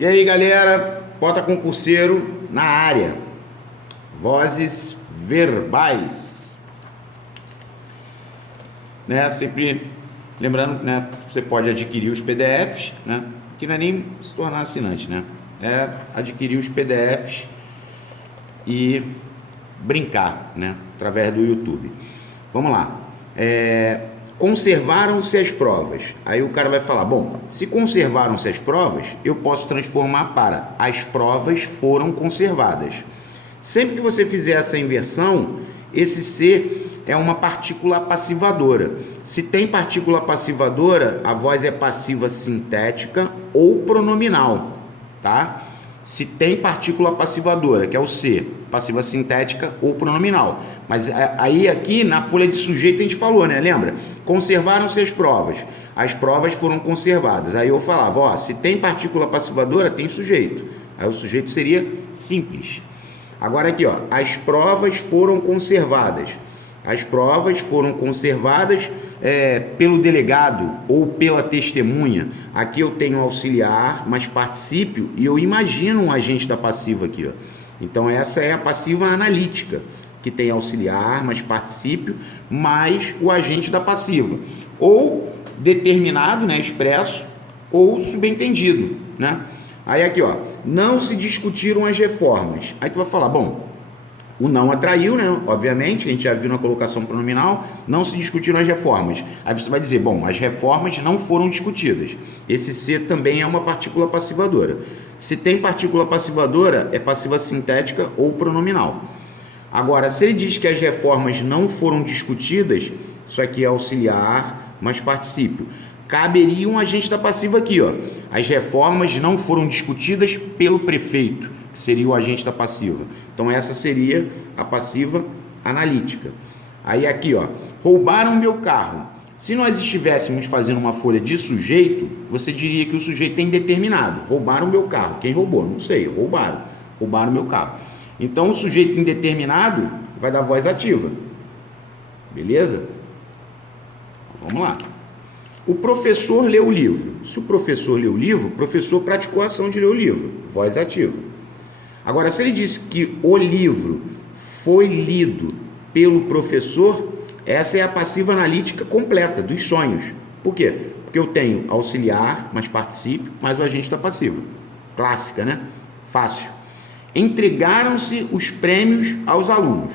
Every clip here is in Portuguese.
E aí, galera, bota concurseiro na área. Vozes verbais. Né? Sempre lembrando, né, você pode adquirir os PDFs, né? Que não é nem se tornar assinante, né? É adquirir os PDFs e brincar, né? Através do YouTube. Vamos lá. Conservaram-se as provas. Aí o cara vai falar, bom, se conservaram-se as provas, eu posso transformar para as provas foram conservadas. Sempre que você fizer essa inversão, esse ser é uma partícula passivadora. Se tem partícula passivadora, a voz é passiva sintética ou pronominal, tá? Se tem partícula passivadora, que é o ser, passiva sintética ou pronominal. Mas aí aqui na folha de sujeito a gente falou, né? Lembra? Conservaram-se as provas. As provas foram conservadas. Aí eu falava, ó, se tem partícula passivadora, tem sujeito. Aí o sujeito seria simples. Agora aqui, ó, as provas foram conservadas. As provas foram conservadas pelo delegado ou pela testemunha. Aqui eu tenho auxiliar, mais particípio, e eu imagino um agente da passiva aqui, ó. Então essa é a passiva analítica, que tem auxiliar, mais particípio, mais o agente da passiva. Ou determinado, né, expresso, ou subentendido, né? Aí aqui, ó, não se discutiram as reformas. Aí tu vai falar, bom, o não atraiu, né? Obviamente, a gente já viu na colocação pronominal, não se discutiram as reformas. Aí você vai dizer, bom, as reformas não foram discutidas. Esse ser também é uma partícula passivadora. Se tem partícula passivadora, é passiva sintética ou pronominal. Agora, se ele diz que as reformas não foram discutidas, isso aqui é auxiliar, mais particípio. Caberia um agente da passiva aqui, ó. As reformas não foram discutidas pelo prefeito, que seria o agente da passiva. Então essa seria a passiva analítica. Aí aqui, ó, roubaram meu carro. Se nós estivéssemos fazendo uma folha de sujeito, você diria que o sujeito é indeterminado. Roubaram meu carro. Quem roubou? Não sei, roubaram. Roubaram meu carro. Então o sujeito indeterminado vai dar voz ativa. Beleza? Vamos lá. O professor leu o livro. Se o professor leu o livro, o professor praticou a ação de ler o livro. Voz ativa. Agora, se ele disse que o livro foi lido pelo professor, essa é a passiva analítica completa dos sonhos. Por quê? Porque eu tenho auxiliar, mais particípio, mais o agente da passiva. Clássica, né? Fácil. Entregaram-se os prêmios aos alunos.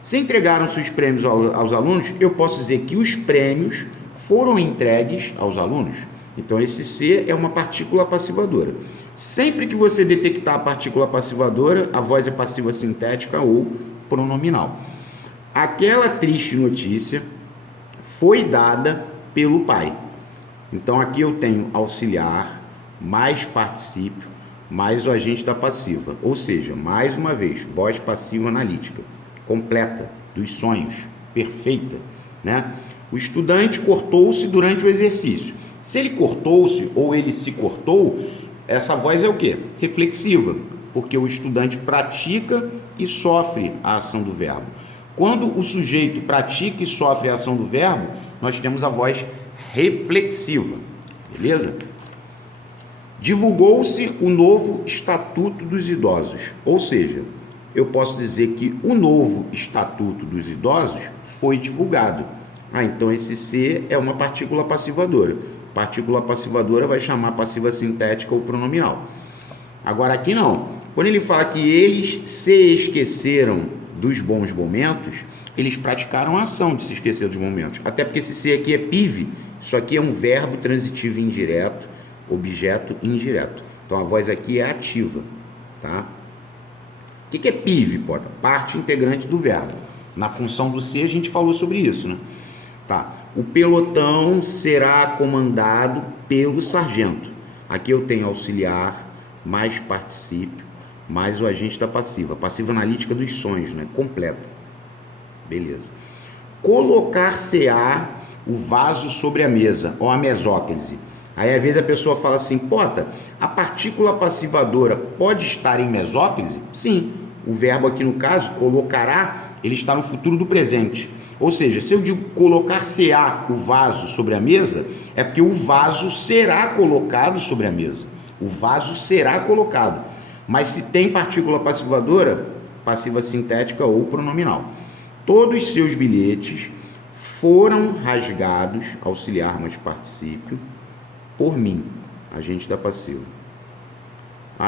Se entregaram-se os prêmios aos alunos, eu posso dizer que os prêmios foram entregues aos alunos. Então esse ser é uma partícula passivadora. Sempre que você detectar a partícula passivadora, a voz é passiva sintética ou pronominal. Aquela triste notícia foi dada pelo pai. Então aqui eu tenho auxiliar, mais particípio, mais o agente da passiva. Ou seja, mais uma vez, voz passiva analítica, completa, dos sonhos, perfeita, né? O estudante cortou-se durante o exercício. Se ele cortou-se ou ele se cortou, essa voz é o quê? Reflexiva, porque o estudante pratica e sofre a ação do verbo. Quando o sujeito pratica e sofre a ação do verbo, nós temos a voz reflexiva, beleza? Divulgou-se o novo Estatuto dos Idosos, ou seja, eu posso dizer que o novo Estatuto dos Idosos foi divulgado. Então esse ser é uma partícula passivadora. Partícula passivadora vai chamar passiva sintética ou pronominal. Agora aqui não. Quando ele fala que eles se esqueceram dos bons momentos, eles praticaram a ação de se esquecer dos momentos. Até porque esse ser aqui é pive. Isso aqui é um verbo transitivo indireto, objeto indireto. Então a voz aqui é ativa, tá? O que é pive, Pota? Parte integrante do verbo. Na função do ser a gente falou sobre isso, né? Tá. O pelotão será comandado pelo sargento. Aqui eu tenho auxiliar, mais particípio, mais o agente da passiva. Passiva analítica dos sonhos, né? Completa. Beleza. Colocar-se-á o vaso sobre a mesa, ou a mesóclise. Aí às vezes a pessoa fala assim, Pota, a partícula passivadora pode estar em mesóclise? Sim. O verbo aqui no caso, colocará, ele está no futuro do presente. Ou seja, se eu digo colocar-se-á o vaso sobre a mesa, é porque o vaso será colocado sobre a mesa. O vaso será colocado. Mas se tem partícula passivadora, passiva sintética ou pronominal. Todos os seus bilhetes foram rasgados, auxiliar mais particípio, por mim, agente da passiva.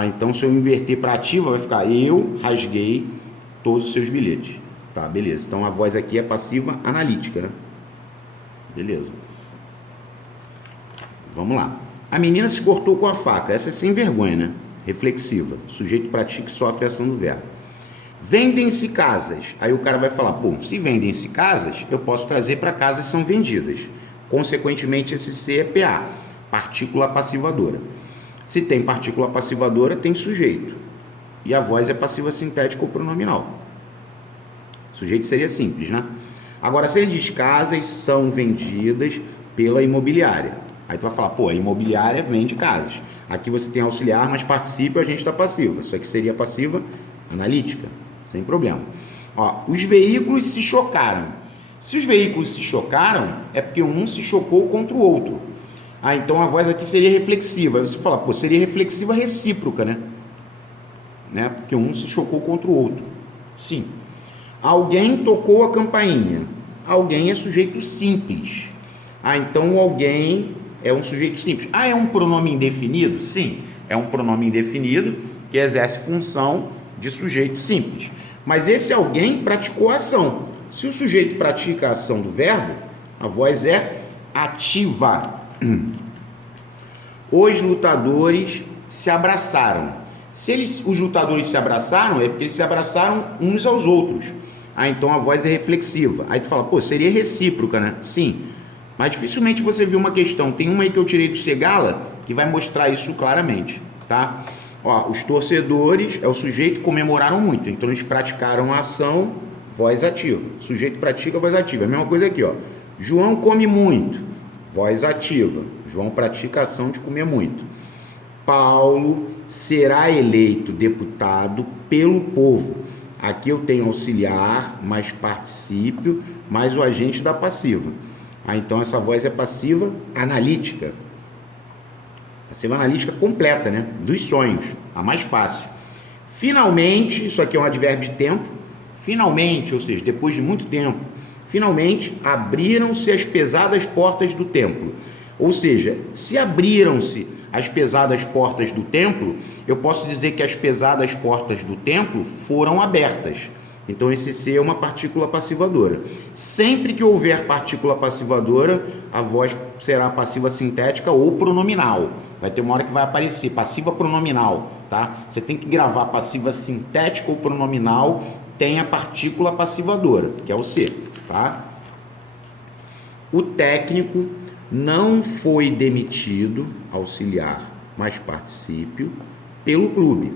Então se eu inverter para ativa, vai ficar eu rasguei todos os seus bilhetes. Tá, beleza. Então a voz aqui é passiva analítica, né? Beleza. Vamos lá. A menina se cortou com a faca. Essa é sem vergonha, né? Reflexiva. O sujeito pratica e sofre a ação do verbo. Vendem-se casas. Aí o cara vai falar, bom, se vendem-se casas, eu posso trazer para casas são vendidas. Consequentemente, esse C é PA, partícula passivadora. Se tem partícula passivadora, tem sujeito. E a voz é passiva sintética ou pronominal. Sujeito seria simples, né? Agora, se ele diz casas são vendidas pela imobiliária. Aí tu vai falar, pô, a imobiliária vende casas. Aqui você tem auxiliar, mas participa e a gente está passiva. Isso aqui seria passiva analítica, sem problema. Ó, os veículos se chocaram. Se os veículos se chocaram, é porque um se chocou contra o outro. Então a voz aqui seria reflexiva. Aí você fala, pô, seria reflexiva recíproca, né? Porque um se chocou contra o outro. Sim. Alguém tocou a campainha. Alguém é sujeito simples. Então alguém é um sujeito simples. É um pronome indefinido? Sim, é um pronome indefinido que exerce função de sujeito simples. Mas esse alguém praticou a ação. Se o sujeito pratica a ação do verbo, a voz é ativa. Os lutadores se abraçaram. Se os lutadores se abraçaram, é porque eles se abraçaram uns aos outros. Então a voz é reflexiva. Aí tu fala, pô, seria recíproca, né? Sim. Mas dificilmente você viu uma questão. Tem uma aí que eu tirei do Segala que vai mostrar isso claramente, tá? Os torcedores, o sujeito, comemoraram muito. Então eles praticaram a ação, voz ativa. O sujeito pratica, voz ativa. É a mesma coisa aqui, ó. João come muito, voz ativa. João pratica a ação de comer muito. Paulo será eleito deputado pelo povo. Aqui eu tenho auxiliar, mais particípio, mais o agente da passiva. Então essa voz é passiva analítica. Passiva analítica completa, né? Dos sonhos, a mais fácil. Finalmente, isso aqui é um advérbio de tempo. Finalmente, ou seja, depois de muito tempo, finalmente abriram-se as pesadas portas do templo. Ou seja, se abriram-se as pesadas portas do templo, eu posso dizer que as pesadas portas do templo foram abertas. Então esse C é uma partícula passivadora. Sempre que houver partícula passivadora, a voz será passiva sintética ou pronominal. Vai ter uma hora que vai aparecer passiva pronominal, tá? Você tem que gravar passiva sintética ou pronominal, tem a partícula passivadora, que é o C, tá? O técnico não foi demitido, auxiliar mais particípio, pelo clube.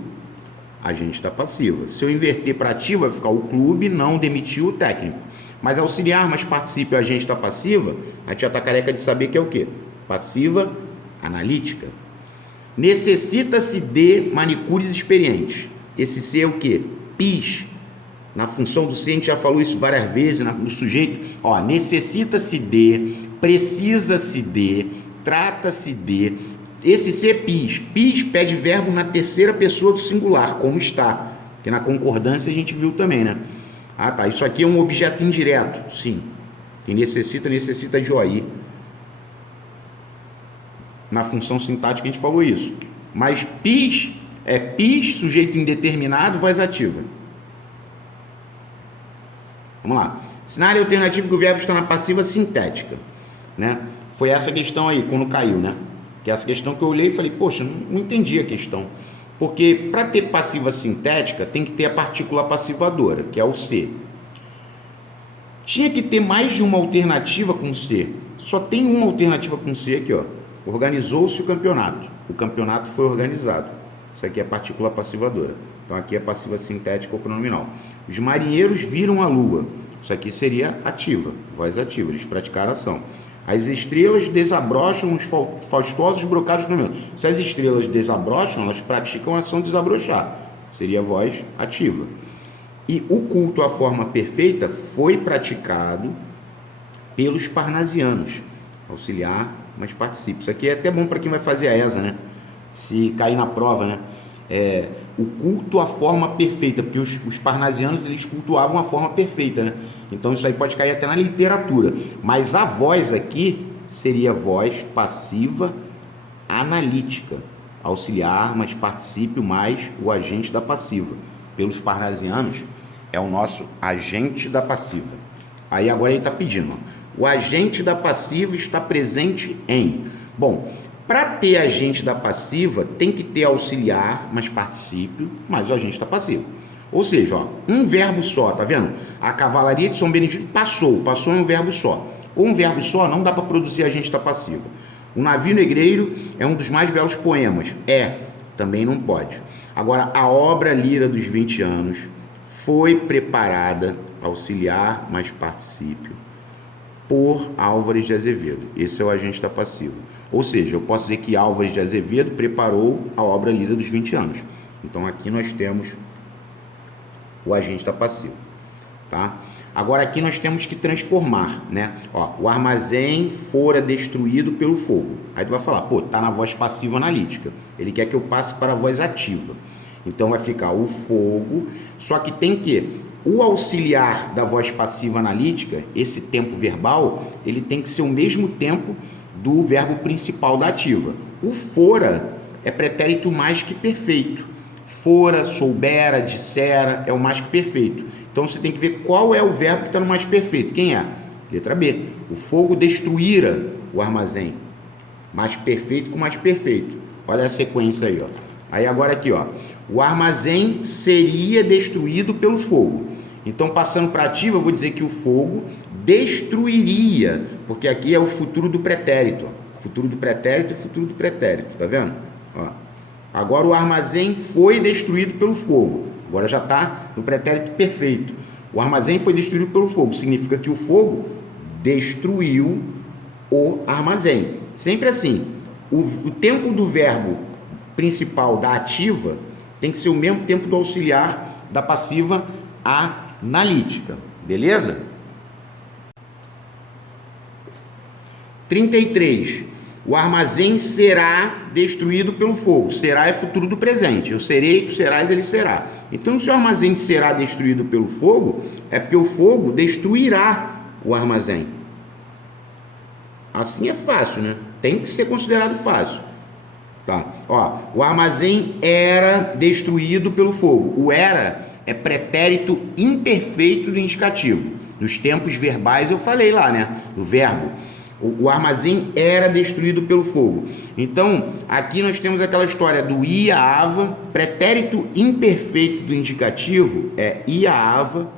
Agente da passiva. Se eu inverter para ativa, vai ficar o clube não demitiu o técnico. Mas auxiliar mais particípio, agente da passiva, a gente já está careca de saber que é o quê? Passiva analítica. Necessita-se de manicures experientes. Esse C é o quê? PIS. Na função do C, a gente já falou isso várias vezes, no sujeito. Necessita-se de, precisa-se de, trata-se de. Esse C é PIS. PIS pede verbo na terceira pessoa do singular, como está. Que na concordância a gente viu também, né? Tá. Isso aqui é um objeto indireto. Sim. Quem necessita de OI. Na função sintática a gente falou isso. Mas PIS é PIS, sujeito indeterminado, voz ativa. Vamos lá. Cenário alternativo que o verbo está na passiva sintética, né? Foi essa questão aí, quando caiu, né? Que é essa questão que eu olhei e falei, poxa, não entendi a questão. Porque para ter passiva sintética, tem que ter a partícula passivadora, que é o C. Tinha que ter mais de uma alternativa com C. Só tem uma alternativa com C aqui, ó. Organizou-se o campeonato. O campeonato foi organizado. Isso aqui é a partícula passivadora. Então aqui é passiva sintética ou pronominal. Os marinheiros viram a lua. Isso aqui seria ativa, voz ativa. Eles praticaram ação. As estrelas desabrocham os faustosos brocados femininos. Se as estrelas desabrocham, elas praticam a ação de desabrochar. Seria a voz ativa. E o culto à forma perfeita foi praticado pelos parnasianos. Auxiliar, mas participa. Isso aqui é até bom para quem vai fazer a ESA, né? se cair na prova, né? O culto à forma perfeita, porque os parnasianos eles cultuavam a forma perfeita, né? Então isso aí pode cair até na literatura. Mas a voz aqui seria voz passiva analítica, auxiliar, mas particípio mais o agente da passiva. Pelos parnasianos, é o nosso agente da passiva. Aí agora ele está pedindo, ó, o agente da passiva está presente em... Bom, para ter agente da passiva, tem que ter auxiliar, mais particípio, mais o agente da passiva. Ou seja, ó, um verbo só, tá vendo? A cavalaria de São Benedito passou é um verbo só. Com um verbo só, não dá para produzir agente da passiva. O Navio Negreiro é um dos mais belos poemas. Também não pode. Agora, a obra Lira dos 20 anos foi preparada, auxiliar, mais particípio, por Álvares de Azevedo. Esse é o agente da passiva. Ou seja, eu posso dizer que Álvares de Azevedo preparou a obra Lira dos 20 anos. Então, aqui nós temos o agente da passiva, tá? Agora, aqui nós temos que transformar, né? Ó, o armazém fora destruído pelo fogo. Aí tu vai falar, pô, tá na voz passiva analítica. Ele quer que eu passe para a voz ativa. Então, vai ficar o fogo, só que tem que... O auxiliar da voz passiva analítica, esse tempo verbal, ele tem que ser o mesmo tempo do verbo principal da ativa. O fora é pretérito mais que perfeito. Fora, soubera, dissera, é o mais que perfeito. Então você tem que ver qual é o verbo que está no mais perfeito. Quem é? Letra B. O fogo destruíra o armazém. Mais perfeito com mais perfeito. Olha a sequência aí, ó. Aí agora aqui, ó. O armazém seria destruído pelo fogo. Então, passando para ativa, eu vou dizer que o fogo destruiria, porque aqui é o futuro do pretérito. Ó. Futuro do pretérito e futuro do pretérito, tá vendo? Ó. Agora o armazém foi destruído pelo fogo. Agora já está no pretérito perfeito. O armazém foi destruído pelo fogo. Significa que o fogo destruiu o armazém. Sempre assim. O tempo do verbo principal da ativa tem que ser o mesmo tempo do auxiliar da passiva analítica. Beleza? 33. O armazém será destruído pelo fogo. Será é futuro do presente. Eu serei, tu serás, ele será. Então, se o armazém será destruído pelo fogo, é porque o fogo destruirá o armazém. Assim é fácil, né? Tem que ser considerado fácil. Tá? Ó, o armazém era destruído pelo fogo. O era é pretérito imperfeito do indicativo. Nos tempos verbais eu falei lá, né? Do verbo. O armazém era destruído pelo fogo. Então, aqui nós temos aquela história do iaava, pretérito imperfeito do indicativo é iaava,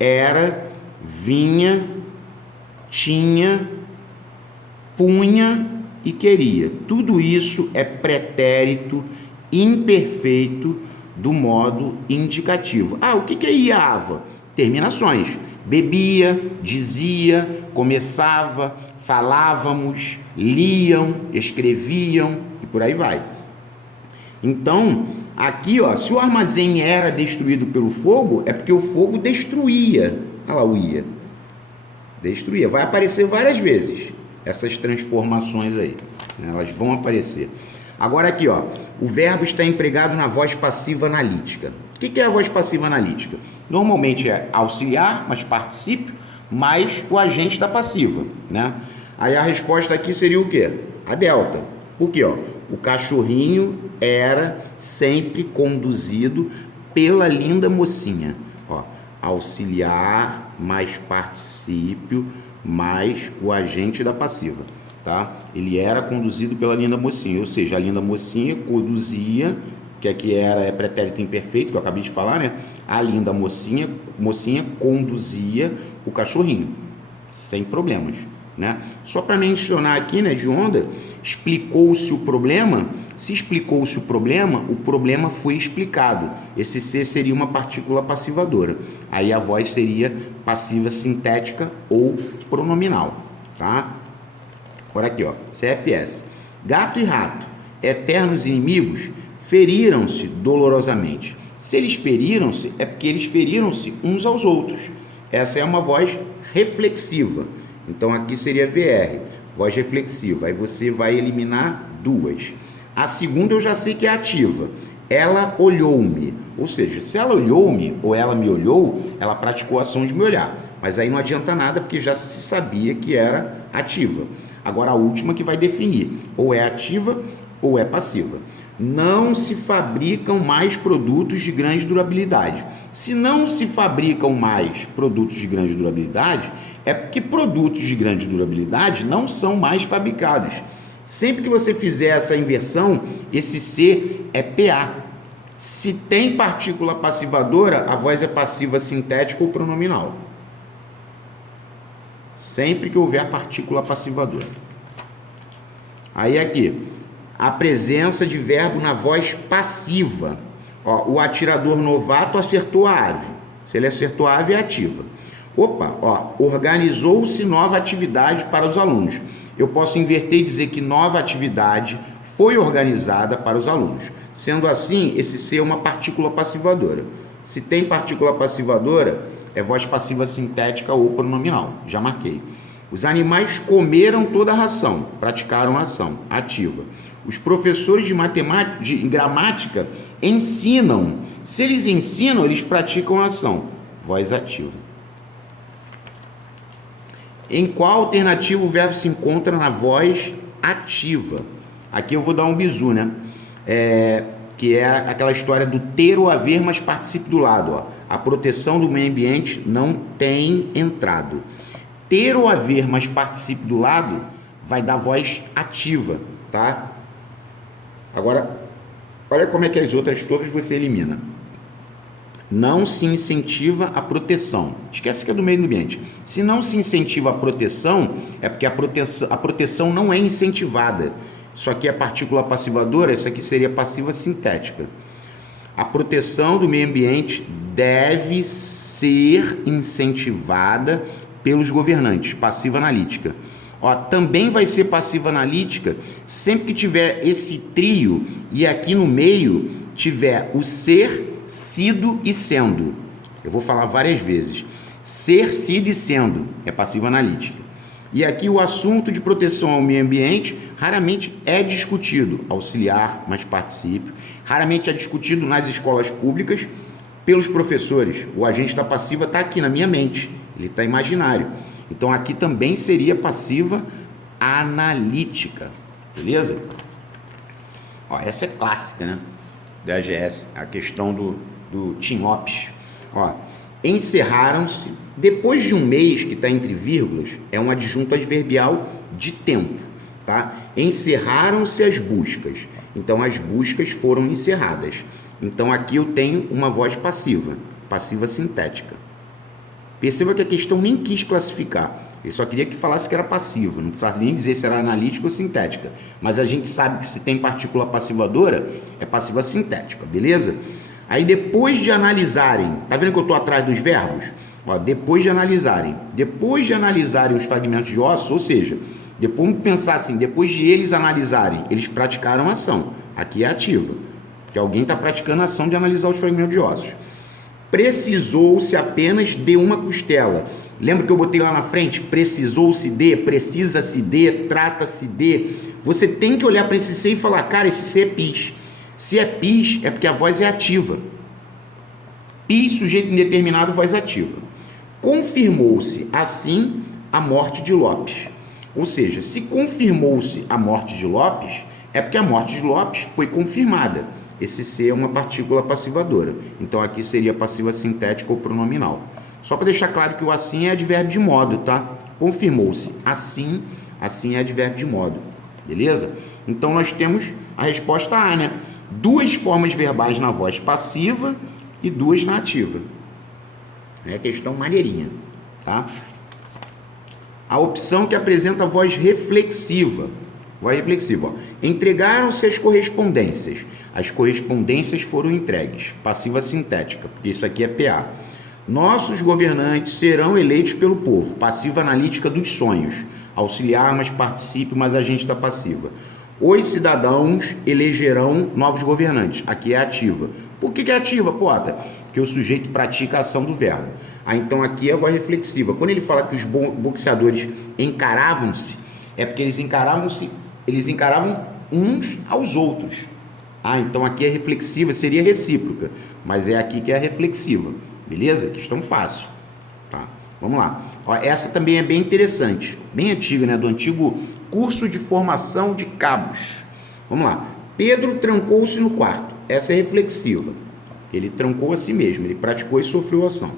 era, vinha, tinha, punha e queria. Tudo isso é pretérito imperfeito do modo indicativo. O que é iaava? Terminações. Bebia, dizia, começava, falávamos, liam, escreviam e por aí vai. Então, aqui, ó, se o armazém era destruído pelo fogo, é porque o fogo destruía. Olha lá o ia. Destruía. Vai aparecer várias vezes essas transformações aí, né? Elas vão aparecer. Agora aqui, ó, o verbo está empregado na voz passiva analítica. O que é a voz passiva analítica? Normalmente é auxiliar, mas particípio, mais o agente da passiva, né? Aí a resposta aqui seria o quê? A delta. Por quê? Ó, o cachorrinho era sempre conduzido pela linda mocinha. Ó, auxiliar mais particípio mais o agente da passiva, tá? Ele era conduzido pela linda mocinha, ou seja, a linda mocinha conduzia, que aqui é pretérito imperfeito, que eu acabei de falar, né? A linda mocinha conduzia o cachorrinho, sem problemas, né? Só para mencionar aqui, né, de onda, explicou-se o problema. Se explicou-se o problema foi explicado. Esse C seria uma partícula passivadora. Aí a voz seria passiva sintética ou pronominal, tá? Olha aqui, ó, CFS. Gato e rato, eternos inimigos, feriram-se dolorosamente. Se eles feriram-se, é porque eles feriram-se uns aos outros. Essa é uma voz reflexiva. Então aqui seria VR, voz reflexiva. Aí você vai eliminar duas. A segunda eu já sei que é ativa. Ela olhou-me. Ou seja, se ela olhou-me ou ela me olhou, ela praticou a ação de me olhar. Mas aí não adianta nada porque já se sabia que era ativa. Agora a última que vai definir, ou é ativa ou é passiva. Não se fabricam mais produtos de grande durabilidade. Se não se fabricam mais produtos de grande durabilidade, é porque produtos de grande durabilidade não são mais fabricados. Sempre que você fizer essa inversão, esse C é PA. Se tem partícula passivadora, a voz é passiva sintética ou pronominal. Sempre que houver partícula passivadora. Aí aqui, a presença de verbo na voz passiva. Ó, o atirador novato acertou a ave. Se ele acertou a ave, é ativa. Opa, ó, organizou-se nova atividade para os alunos. Eu posso inverter e dizer que nova atividade foi organizada para os alunos. Sendo assim, esse C é uma partícula passivadora. Se tem partícula passivadora, é voz passiva sintética ou pronominal. Já marquei. Os animais comeram toda a ração, praticaram a ação ativa. Os professores de matemática, de gramática ensinam. Se eles ensinam, eles praticam a ação. Voz ativa. Em qual alternativa o verbo se encontra na voz ativa? Aqui eu vou dar um bizu, né? Que é aquela história do ter ou haver, mas participe do lado. Ó. A proteção do meio ambiente não tem entrado. Ter ou haver, mas participe do lado, vai dar voz ativa, tá? Agora, olha como é que as outras todas você elimina. Não se incentiva a proteção. Esquece que é do meio ambiente. Se não se incentiva a proteção, é porque a proteção não é incentivada. Isso aqui é partícula passivadora, isso aqui seria passiva sintética. A proteção do meio ambiente deve ser incentivada pelos governantes, passiva analítica. Ó, também vai ser passiva analítica sempre que tiver esse trio e aqui no meio tiver o ser, sido e sendo. Eu vou falar várias vezes. Ser, sido e sendo é passiva analítica. E aqui o assunto de proteção ao meio ambiente raramente é discutido, auxiliar, mas particípio. Raramente é discutido nas escolas públicas pelos professores. O agente da passiva está aqui na minha mente, ele está imaginário. Então aqui também seria passiva analítica, beleza? Ó, essa é clássica, né? Da AGS, a questão do TINOPS. Ó, encerraram-se, depois de um mês, que está entre vírgulas, é um adjunto adverbial de tempo, tá? Encerraram-se as buscas, então as buscas foram encerradas. Então aqui eu tenho uma voz passiva, passiva sintética. Perceba que a questão nem quis classificar, ele só queria que falasse que era passiva, não fazia nem dizer se era analítica ou sintética, mas a gente sabe que se tem partícula passivadora, é passiva sintética, beleza? Aí depois de analisarem, tá vendo que eu estou atrás dos verbos? Ó, depois de analisarem os fragmentos de ossos, ou seja, depois de pensar assim, depois de eles analisarem, eles praticaram a ação, aqui é ativa, porque alguém está praticando a ação de analisar os fragmentos de ossos. Precisou-se apenas de uma costela. Lembra que eu botei lá na frente? Precisou-se de, precisa-se de, trata-se de. Você tem que olhar para esse C e falar, cara, esse C é PIS. Se é PIS, é porque a voz é ativa. PIS, sujeito indeterminado, voz ativa. Confirmou-se, assim, a morte de Lopes. Ou seja, se confirmou-se a morte de Lopes, é porque a morte de Lopes foi confirmada. Esse C é uma partícula passivadora. Então aqui seria passiva sintética ou pronominal. Só para deixar claro que o assim é advérbio de modo, tá? Confirmou-se. Assim, assim é advérbio de modo. Beleza? Então nós temos a resposta A, né? 2 formas verbais na voz passiva e 2 na ativa. É questão maneirinha, tá? A opção que apresenta a voz reflexiva. Voz reflexiva, ó. Entregaram-se as correspondências. As correspondências foram entregues. Passiva sintética, porque isso aqui é PA. Nossos governantes serão eleitos pelo povo. Passiva analítica dos sonhos. Auxiliar, mas participe, mas agente da passiva. Os cidadãos elegerão novos governantes. Aqui é ativa. Por que é ativa, Pota? Porque o sujeito pratica a ação do verbo. Então aqui é a voz reflexiva. Quando ele fala que os boxeadores encaravam-se, é porque eles encaravam uns aos outros. Ah, então aqui é reflexiva, seria recíproca, mas é aqui que é reflexiva, beleza? Questão fácil, tá? Vamos lá. Ó, essa também é bem interessante, bem antiga, né? Do antigo curso de formação de cabos. Vamos lá. Pedro trancou-se no quarto. Essa é reflexiva. Ele trancou a si mesmo, ele praticou e sofreu ação.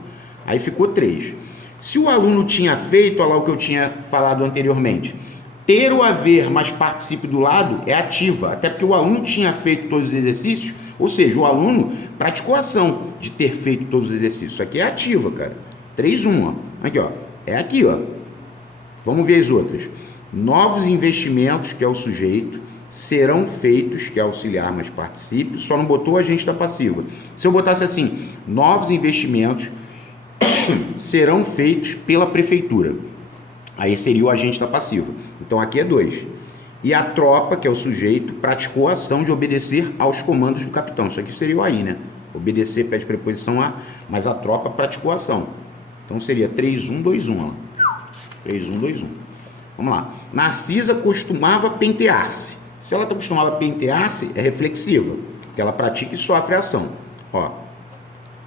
Aí ficou 3. Se o aluno tinha feito, olha lá o que eu tinha falado anteriormente, ter o haver mais particípio do lado é ativa, até porque o aluno tinha feito todos os exercícios, ou seja, o aluno praticou a ação de ter feito todos os exercícios. Isso aqui é ativa, cara. 3-1, ó. Aqui, ó. É aqui, ó. Vamos ver as outras. Novos investimentos, que é o sujeito, serão feitos, que é auxiliar mais particípio, só não botou a agente da passiva. Se eu botasse assim, novos investimentos serão feitos pela prefeitura, aí seria o agente da passiva. Então aqui é 2. E a tropa, que é o sujeito, praticou a ação de obedecer aos comandos do capitão. Isso aqui seria o aí, né? Obedecer pede preposição a, mas a tropa praticou a ação. Então seria 3-1, 2-1. 3-1, 2-1. Vamos lá. Narcisa costumava pentear-se. Se ela costumava pentear-se, é reflexiva, porque ela pratica e sofre a ação. Ó,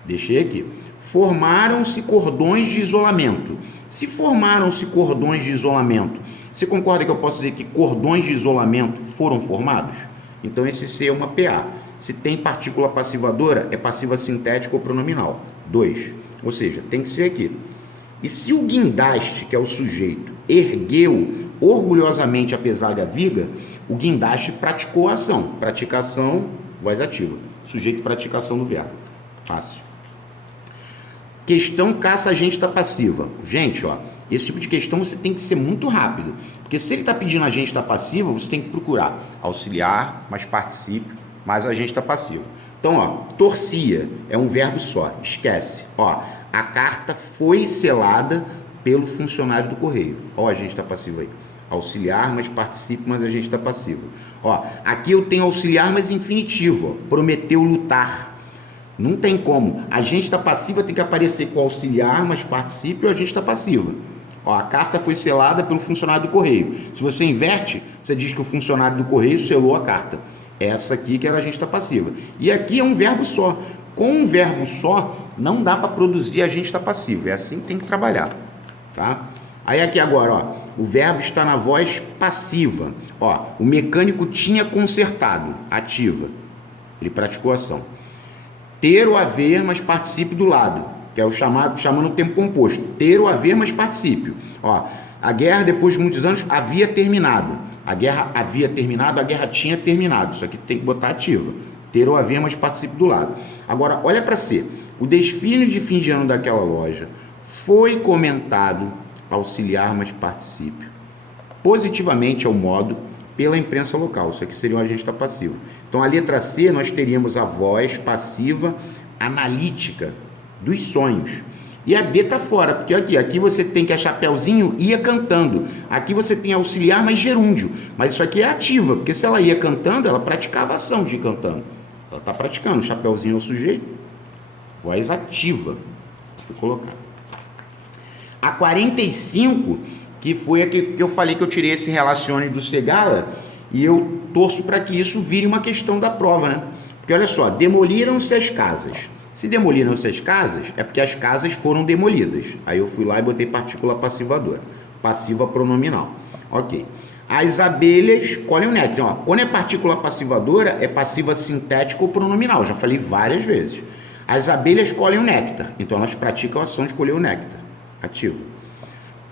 deixei aqui. Formaram-se cordões de isolamento. Se formaram-se cordões de isolamento, você concorda que eu posso dizer que cordões de isolamento foram formados? Então esse C é uma PA. Se tem partícula passivadora, é passiva sintética ou pronominal. 2. Ou seja, tem que ser aqui. E se o guindaste, que é o sujeito, ergueu orgulhosamente a pesada viga, o guindaste praticou a ação. Praticação, voz ativa. Sujeito praticação do verbo. Fácil. Questão caça-agente da passiva. Gente, ó, esse tipo de questão você tem que ser muito rápido. Porque se ele está pedindo agente da passiva, você tem que procurar auxiliar, mais particípio, mais agente da passiva. Então, ó, torcia é um verbo só. Esquece. Ó, a carta foi selada pelo funcionário do correio. Ó, o agente da passiva aí. Auxiliar, mais particípio, mais agente da passiva. Ó, aqui eu tenho auxiliar, mas infinitivo. Ó, prometeu lutar. Não tem como. A agente da passiva tem que aparecer com auxiliar, mais particípio e o agente da passiva. Ó, a carta foi selada pelo funcionário do correio. Se você inverte, você diz que o funcionário do correio selou a carta. Essa aqui que era a agente da passiva. E aqui é um verbo só. Com um verbo só, não dá para produzir agente da passiva. É assim que tem que trabalhar. Tá? Aí aqui agora, ó, o verbo está na voz passiva. Ó, o mecânico tinha consertado, ativa. Ele praticou a ação. Ter o haver, mas particípio do lado, que é o chamando o tempo composto. Ter o haver, mas particípio. Ó, a guerra, depois de muitos anos, havia terminado. A guerra havia terminado, a guerra tinha terminado. Isso aqui tem que botar ativa. Ter o haver, mas particípio do lado. Agora, olha para C. O desfile de fim de ano daquela loja foi comentado, auxiliar, mas particípio, positivamente ao modo, pela imprensa local. Isso aqui seria um agente da passiva. Então, a letra C, nós teríamos a voz passiva analítica dos sonhos. E a D está fora, porque aqui você tem que a Chapeuzinho ia cantando. Aqui você tem auxiliar, mas gerúndio. Mas isso aqui é ativa, porque se ela ia cantando, ela praticava a ação de ir cantando. Ela está praticando. Chapeuzinho é o sujeito. Voz ativa. Vou colocar. A 45, que foi a que eu falei que eu tirei esse relacione do Segala, e eu torço para que isso vire uma questão da prova, né? Porque olha só, demoliram-se as casas. Se demoliram-se as casas, é porque as casas foram demolidas. Aí eu fui lá e botei partícula passivadora. Passiva pronominal. Ok. As abelhas colhem o néctar. Ó, quando é partícula passivadora, é passiva sintética ou pronominal. Já falei várias vezes. As abelhas colhem o néctar. Então elas praticam a ação de colher o néctar. Ativa.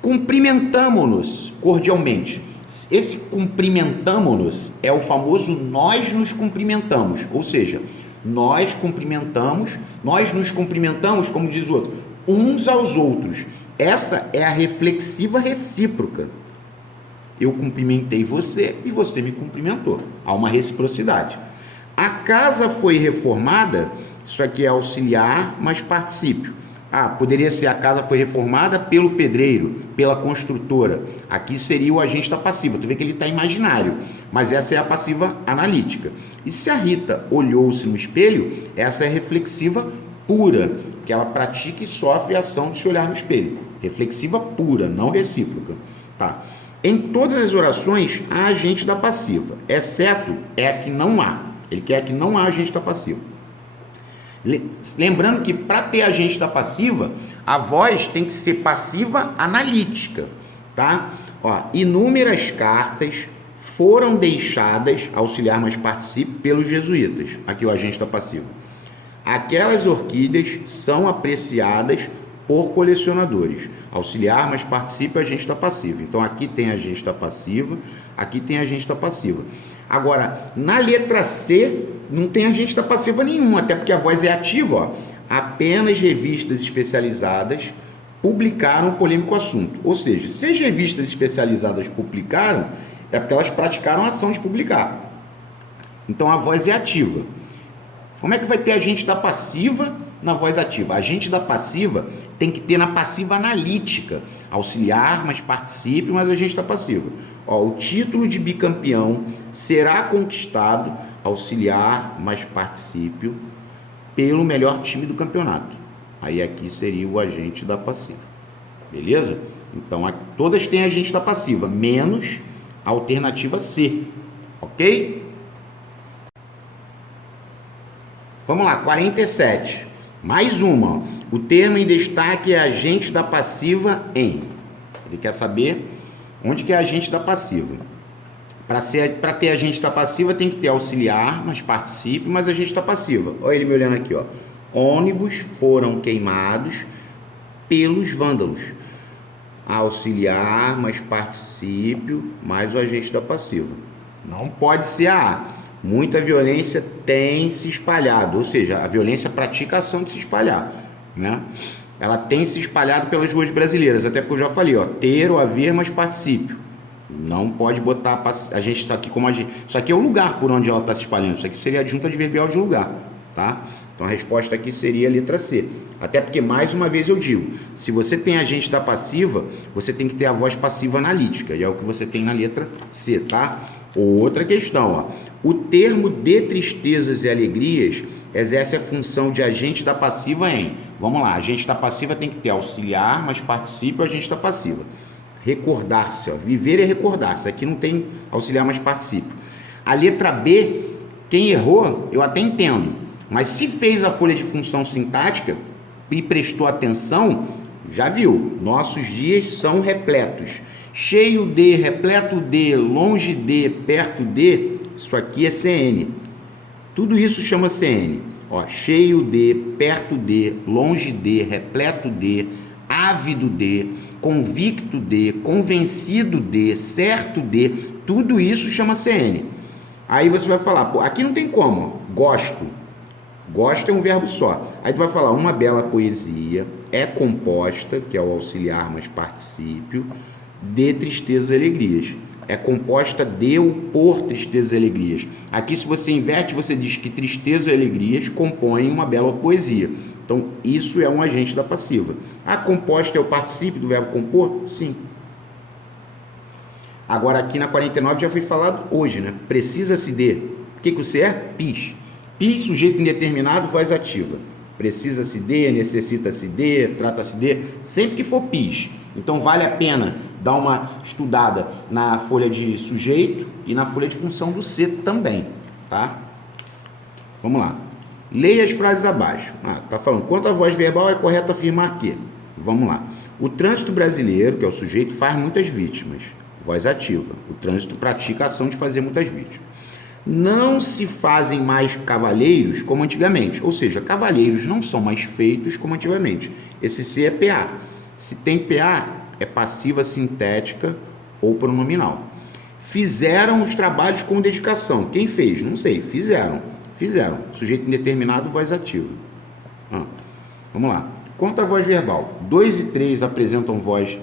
Cumprimentamo-nos cordialmente. Esse cumprimentamo-nos é o famoso nós nos cumprimentamos. Ou seja, nós nos cumprimentamos, como diz o outro, uns aos outros. Essa é a reflexiva recíproca. Eu cumprimentei você e você me cumprimentou. Há uma reciprocidade. A casa foi reformada, isso aqui é auxiliar, mas particípio. Ah, poderia ser a casa foi reformada pelo pedreiro, pela construtora. Aqui seria o agente da passiva. Tu vê que ele está imaginário, mas essa é a passiva analítica. E se a Rita olhou-se no espelho, essa é reflexiva pura, que ela pratica e sofre a ação de se olhar no espelho. Reflexiva pura, não recíproca. Tá. Em todas as orações há agente da passiva, exceto é que não há. Ele quer que não há agente da passiva. Lembrando que para ter agente da passiva, a voz tem que ser passiva analítica, tá? Ó, inúmeras cartas foram deixadas, auxiliar mais participe, pelos jesuítas. Aqui o agente da passiva. Aquelas orquídeas são apreciadas por colecionadores. Auxiliar mais participe, agente da passiva. Então aqui tem agente da passiva, aqui tem agente da passiva. Agora, na letra C, não tem agente da passiva nenhum, até porque a voz é ativa, ó. Apenas revistas especializadas publicaram o polêmico assunto. Ou seja, se as revistas especializadas publicaram, é porque elas praticaram a ação de publicar. Então a voz é ativa. Como é que vai ter agente da passiva na voz ativa? Agente da passiva tem que ter na passiva analítica. Auxiliar, mas participe, mas agente da passiva. Ó, o título de bicampeão será conquistado, auxiliar, mas participe, pelo melhor time do campeonato. Aí aqui seria o agente da passiva. Beleza? Então, todas têm agente da passiva, menos a alternativa C. Ok? Vamos lá, 47. Mais uma. Ó. O termo em destaque é agente da passiva em. Ele quer saber onde que é agente da passiva. Para ter agente da passiva tem que ter auxiliar, mas participe, mas agente da passiva. Olha ele me olhando aqui, ó. Ônibus foram queimados pelos vândalos. Auxiliar, mas participe, mais o agente da passiva. Não pode ser a A. Muita violência tem se espalhado, ou seja, a violência pratica a ação de se espalhar, né? Ela tem se espalhado pelas ruas brasileiras, até porque eu já falei, ó, ter ou haver, mas participe. Não pode botar a gente está aqui como a gente. Isso aqui é o lugar por onde ela está se espalhando. Isso aqui seria adjunta adverbial de lugar, tá? Então a resposta aqui seria a letra C. Até porque, mais uma vez eu digo, se você tem agente da passiva, você tem que ter a voz passiva analítica, e é o que você tem na letra C, tá? Outra questão, ó. O termo de tristezas e alegrias exerce a função de agente da passiva em. Vamos lá, agente da passiva tem que ter auxiliar, mas participe o agente da passiva. Recordar-se, ó. Viver é recordar-se. Aqui não tem auxiliar, mas participe. A letra B, quem errou, eu até entendo. Mas se fez a folha de função sintática e prestou atenção, já viu. Nossos dias são repletos. Cheio de, repleto de, longe de, perto de, isso aqui é CN. Tudo isso chama CN. Ó, cheio de, perto de, longe de, repleto de, ávido de, convicto de, convencido de, certo de, tudo isso chama CN. Aí você vai falar, pô, aqui não tem como, ó, gosto. Gosto é um verbo só. Aí tu vai falar, uma bela poesia é composta, que é o auxiliar, mas particípio, de tristezas e alegrias. É composta de ou por tristezas e alegrias. Aqui, se você inverte, você diz que tristezas e alegrias compõem uma bela poesia. Então, isso é um agente da passiva. A composta é o particípio do verbo compor? Sim. Agora, aqui na 49 já foi falado hoje, né? Precisa-se de. O que você é? PIS. PIS, sujeito indeterminado, voz ativa. Precisa-se de, necessita-se de, trata-se de. Sempre que for PIS. Então, vale a pena dar uma estudada na folha de sujeito e na folha de função do C também, tá? Vamos lá. Leia as frases abaixo. Tá falando, quanto à voz verbal, é correto afirmar que... Vamos lá. O trânsito brasileiro, que é o sujeito, faz muitas vítimas. Voz ativa. O trânsito pratica a ação de fazer muitas vítimas. Não se fazem mais cavalheiros como antigamente. Ou seja, cavalheiros não são mais feitos como antigamente. Esse C é PA. Se tem PA, é passiva sintética ou pronominal. Fizeram os trabalhos com dedicação. Quem fez? Não sei. Fizeram. Sujeito indeterminado, voz ativa. Vamos lá. Quanto à voz verbal, 2 e 3 apresentam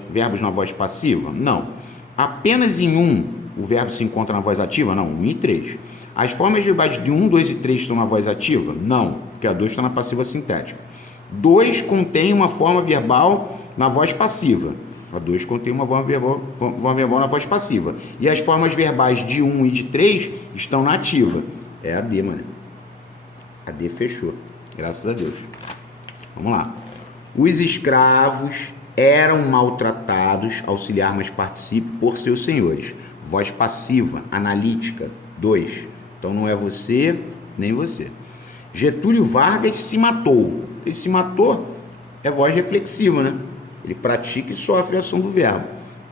verbos na voz passiva? Não. Apenas em 1 o verbo se encontra na voz ativa? Não. 1 e 3. As formas verbais de 1, 2 e 3 estão na voz ativa? Não. Porque a 2 está na passiva sintética. 2 contém uma forma verbal na voz passiva. A 2 contém uma forma verbal na voz passiva. E as formas verbais de 1 e de 3 estão na ativa. É a D, mano. A D fechou. Graças a Deus. Vamos lá. Os escravos eram maltratados, auxiliar mais particípio, por seus senhores. Voz passiva, analítica, 2. Então não é você, nem você. Getúlio Vargas se matou. Ele se matou, é voz reflexiva, né? Ele pratica e sofre a ação do verbo.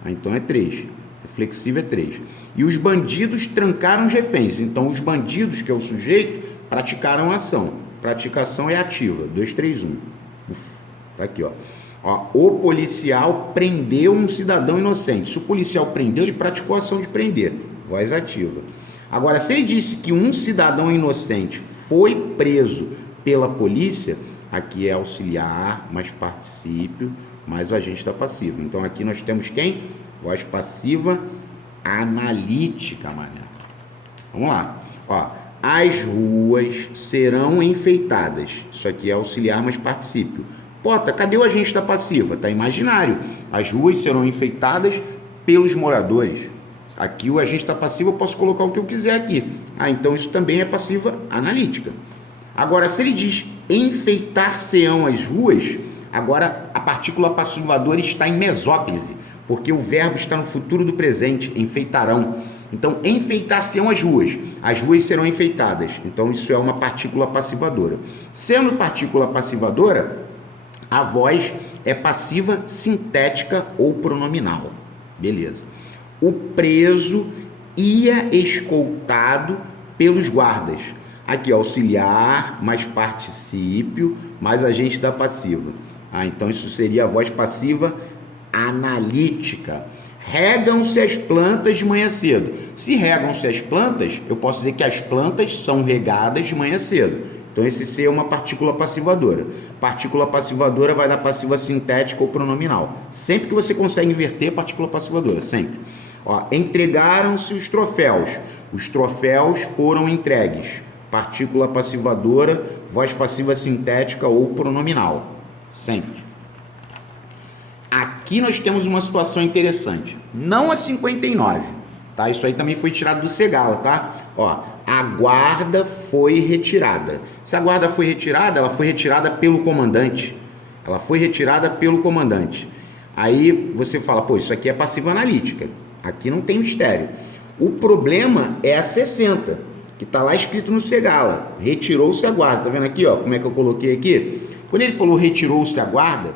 Então é 3. Reflexiva é 3. E os bandidos trancaram os reféns. Então os bandidos, que é o sujeito, praticaram a ação. Praticação é ativa. 2, 3, 1. Tá aqui, ó. O policial prendeu um cidadão inocente. Se o policial prendeu, ele praticou a ação de prender. Voz ativa. Agora, se ele disse que um cidadão inocente foi preso pela polícia, aqui é auxiliar, mais particípio, mais o agente da passiva. Então, aqui nós temos quem? Voz passiva analítica, mané. Vamos lá. Ó, as ruas serão enfeitadas. Isso aqui é auxiliar, mais particípio. Pota, cadê o agente da passiva? Está imaginário. As ruas serão enfeitadas pelos moradores. Aqui o agente da passiva eu posso colocar o que eu quiser aqui. Então isso também é passiva analítica. Agora, se ele diz enfeitar-se-ão as ruas, agora a partícula passivadora está em mesóclise, porque o verbo está no futuro do presente, enfeitarão. Então, enfeitar-se-ão as ruas serão enfeitadas. Então isso é uma partícula passivadora. Sendo partícula passivadora, a voz é passiva sintética ou pronominal. Beleza. O preso ia escoltado pelos guardas. Aqui, auxiliar, mais particípio, mais agente da passiva. Então isso seria a voz passiva analítica. Regam-se as plantas de manhã cedo. Se regam-se as plantas, eu posso dizer que as plantas são regadas de manhã cedo. Então esse C é uma partícula passivadora. Partícula passivadora vai dar passiva sintética ou pronominal. Sempre que você consegue inverter, partícula passivadora, sempre. Ó, entregaram-se os troféus. Os troféus foram entregues. Partícula passivadora, voz passiva sintética ou pronominal. Sempre. Aqui nós temos uma situação interessante. Não a 59, tá? Isso aí também foi tirado do Segala, tá? Ó, a guarda foi retirada. Se a guarda foi retirada, ela foi retirada pelo comandante. Ela foi retirada pelo comandante. Aí você fala, pô, isso aqui é passiva analítica. Aqui não tem mistério. O problema é a 60, que está lá escrito no Segala. Retirou-se a guarda. Tá vendo aqui, ó, como é que eu coloquei aqui? Quando ele falou retirou-se a guarda,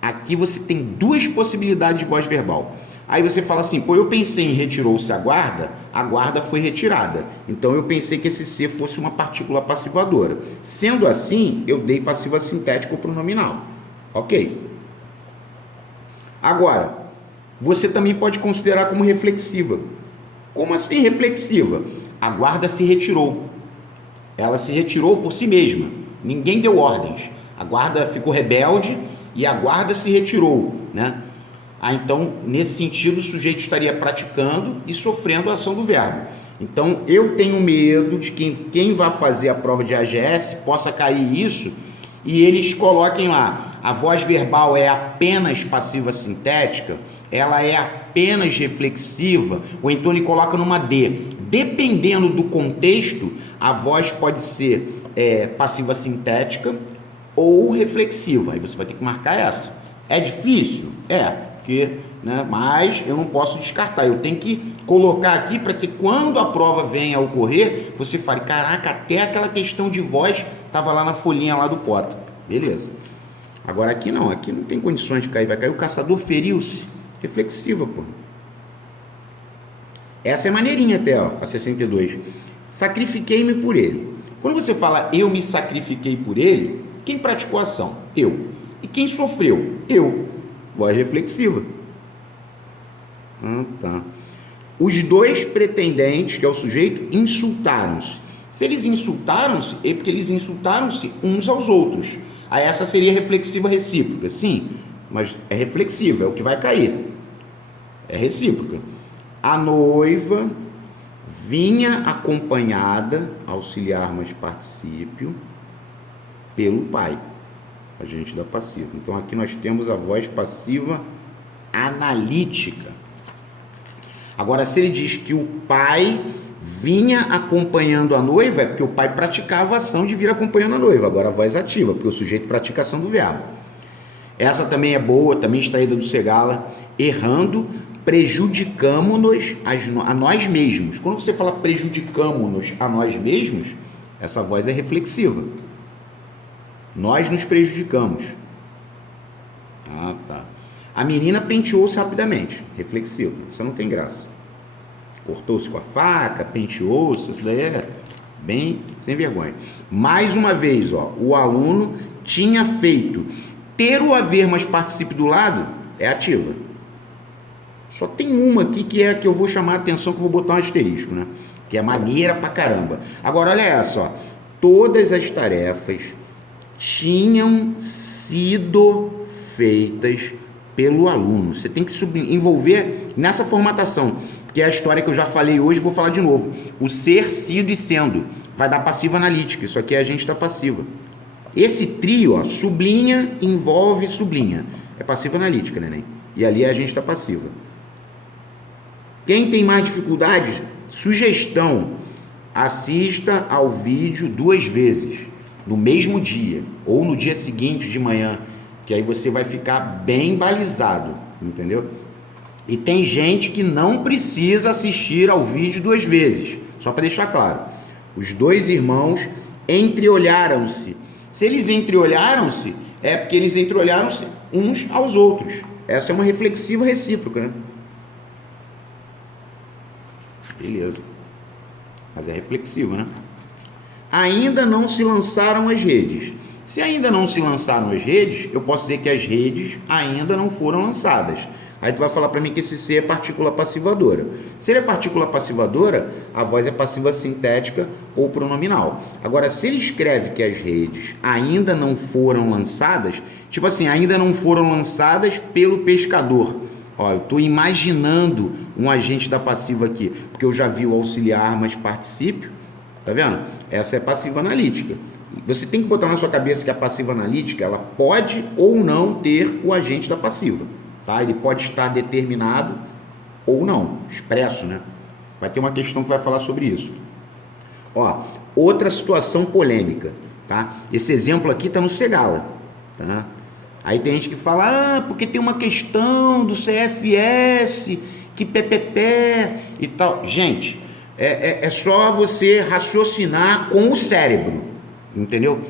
aqui você tem duas possibilidades de voz verbal. Aí você fala assim, pô, eu pensei em retirou-se a guarda foi retirada. Então eu pensei que esse C fosse uma partícula passivadora. Sendo assim, eu dei passiva sintética ou pronominal. Ok. Agora, você também pode considerar como reflexiva. Como assim reflexiva? A guarda se retirou. Ela se retirou por si mesma. Ninguém deu ordens. A guarda ficou rebelde e a guarda se retirou, né? Então, nesse sentido, o sujeito estaria praticando e sofrendo a ação do verbo. Então, eu tenho medo de que quem vai fazer a prova de AGS possa cair isso e eles coloquem lá, a voz verbal é apenas passiva sintética, ela é apenas reflexiva, ou então ele coloca numa D. Dependendo do contexto, a voz pode ser passiva sintética ou reflexiva. Aí você vai ter que marcar essa. É difícil? Porque, né, mas eu não posso descartar. Eu tenho que colocar aqui para que quando a prova venha a ocorrer, você fale, caraca, até aquela questão de voz estava lá na folhinha lá do Pota. Beleza. Agora aqui não tem condições de cair. Vai cair o caçador feriu-se. Reflexiva, pô. Essa é maneirinha até, ó, a 62. Sacrifiquei-me por ele. Quando você fala eu me sacrifiquei por ele, quem praticou a ação? Eu. E quem sofreu? Eu. Voz reflexiva. Tá. Os dois pretendentes, que é o sujeito, insultaram-se. Se eles insultaram-se, é porque eles insultaram-se uns aos outros. Aí essa seria reflexiva recíproca. Sim, mas é reflexiva, é o que vai cair. É recíproca. A noiva vinha acompanhada, auxiliar mais particípio, pelo pai, agente da passiva. Então aqui nós temos a voz passiva analítica. Agora, se ele diz que o pai vinha acompanhando a noiva, é porque o pai praticava a ação de vir acompanhando a noiva. Agora a voz ativa, porque o sujeito pratica a ação do verbo. Essa também é boa, também extraída do Segala. Errando, prejudicamo-nos a nós mesmos. Quando você fala prejudicamo-nos a nós mesmos, essa voz é reflexiva. Nós nos prejudicamos. Ah, tá. A menina penteou-se rapidamente. Reflexivo. Isso não tem graça. Cortou-se com a faca, penteou-se. Isso daí é bem sem vergonha. Mais uma vez, ó, o aluno tinha feito. Ter o haver mais participe do lado é ativa. Só tem uma aqui que é a que eu vou chamar a atenção, que eu vou botar um asterisco, né? Que é maneira pra caramba. Agora, olha essa, ó. Todas as tarefas tinham sido feitas pelo aluno. Você tem que envolver nessa formatação, que é a história que eu já falei hoje, vou falar de novo. O ser, sido e sendo. Vai dar passiva analítica. Isso aqui é a gente da passiva. Esse trio, ó, sublinha, envolve, sublinha. É passiva analítica, neném. E ali é a gente da passiva. Quem tem mais dificuldades, sugestão, assista ao vídeo 2 vezes, no mesmo dia, ou no dia seguinte de manhã, que aí você vai ficar bem balizado, entendeu? E tem gente que não precisa assistir ao vídeo 2 vezes, só para deixar claro. Os 2 irmãos entreolharam-se. Se eles entreolharam-se, é porque eles entreolharam-se uns aos outros. Essa é uma reflexiva recíproca, né? Beleza. Mas é reflexivo, né? Ainda não se lançaram as redes. Se ainda não se lançaram as redes, eu posso dizer que as redes ainda não foram lançadas. Aí tu vai falar para mim que esse C é partícula passivadora. Se ele é partícula passivadora, a voz é passiva sintética ou pronominal. Agora, se ele escreve que as redes ainda não foram lançadas, tipo assim, ainda não foram lançadas pelo pescador. Ó, eu estou imaginando um agente da passiva aqui, porque eu já vi o auxiliar mais particípio, tá vendo? Essa é passiva analítica. Você tem que botar na sua cabeça que a passiva analítica, ela pode ou não ter o agente da passiva, tá? Ele pode estar determinado ou não, expresso, né? Vai ter uma questão que vai falar sobre isso. Ó, outra situação polêmica, tá? Esse exemplo aqui tá no Segala, tá? Aí tem gente que fala, porque tem uma questão do CFS, que PPP e tal. Gente, é só você raciocinar com o cérebro, entendeu?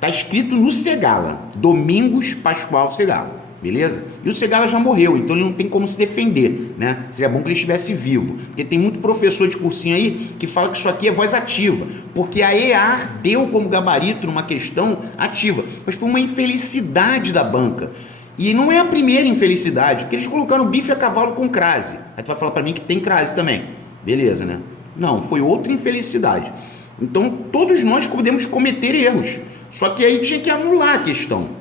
Tá escrito no Segala, Domingos Pascoal Segala, beleza? E o Segala já morreu, então ele não tem como se defender, né? Seria bom que ele estivesse vivo, porque tem muito professor de cursinho aí que fala que isso aqui é voz ativa, porque a EAR deu como gabarito numa questão ativa, mas foi uma infelicidade da banca. E não é a primeira infelicidade, porque eles colocaram bife a cavalo com crase. Aí tu vai falar para mim que tem crase também, beleza, né? Não, foi outra infelicidade. Então todos nós podemos cometer erros, só que aí tinha que anular a questão.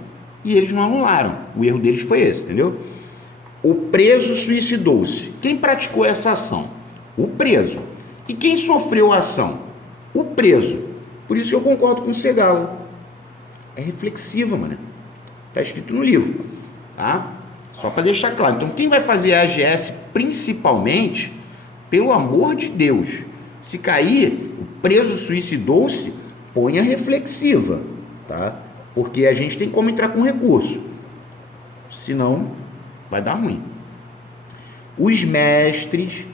E eles não anularam. O erro deles foi esse, entendeu? O preso suicidou-se. Quem praticou essa ação? O preso. E quem sofreu a ação? O preso. Por isso que eu concordo com o Segala. É reflexiva, mano. Tá escrito no livro, tá? Só para deixar claro. Então, quem vai fazer a AGS principalmente, pelo amor de Deus, se cair, o preso suicidou-se, põe a reflexiva, tá? Porque a gente tem como entrar com recurso, senão vai dar ruim. Os mestres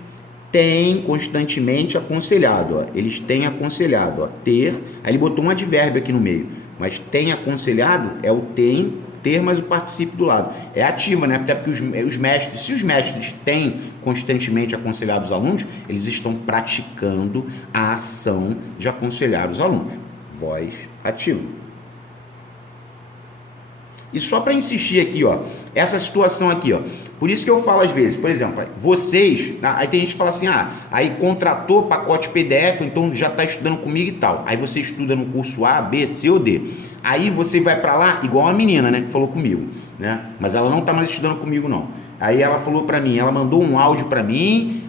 têm constantemente aconselhado, ó, eles têm aconselhado, ó, ter, aí ele botou um advérbio aqui no meio, mas tem aconselhado é o tem, ter mais o particípio do lado. É ativa, né? Até porque os mestres, se os mestres têm constantemente aconselhado os alunos, eles estão praticando a ação de aconselhar os alunos. Voz ativa. E só para insistir aqui, ó, essa situação aqui, ó, por isso que eu falo às vezes, por exemplo, vocês, aí tem gente que fala assim, aí contratou pacote PDF, então já está estudando comigo e tal, aí você estuda no curso A, B, C ou D, aí você vai para lá, igual a menina, né, que falou comigo, né, mas ela não está mais estudando comigo não, aí ela falou para mim, ela mandou um áudio para mim,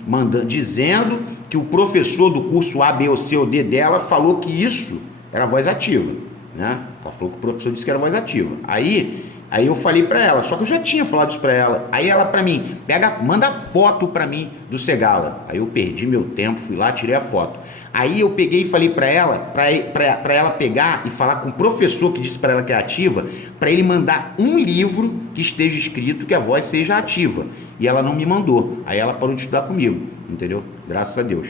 dizendo que o professor do curso A, B ou C ou D dela falou que isso era voz ativa, né? Ela falou que o professor disse que era voz ativa. Aí Aí eu falei para ela, só que eu já tinha falado isso para ela. Aí ela para mim, manda foto para mim do Segala. Aí eu perdi meu tempo, fui lá, tirei a foto. Aí eu peguei e falei para ela, para ela pegar e falar com o professor que disse para ela que é ativa, para ele mandar um livro que esteja escrito que a voz seja ativa. E ela não me mandou. Aí ela parou de estudar comigo, entendeu? Graças a Deus.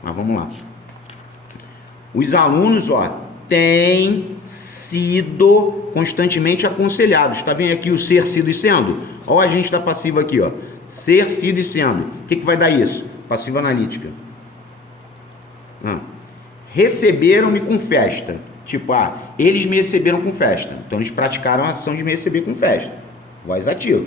Mas vamos lá. Os alunos, ó, têm sido constantemente aconselhados. Tá vendo aqui o ser, sido e sendo? Ó o agente da passiva aqui, ó. Ser, sido e sendo. O que vai dar isso? Passiva analítica. Receberam-me com festa. Tipo, eles me receberam com festa. Então, eles praticaram a ação de me receber com festa. Voz ativa.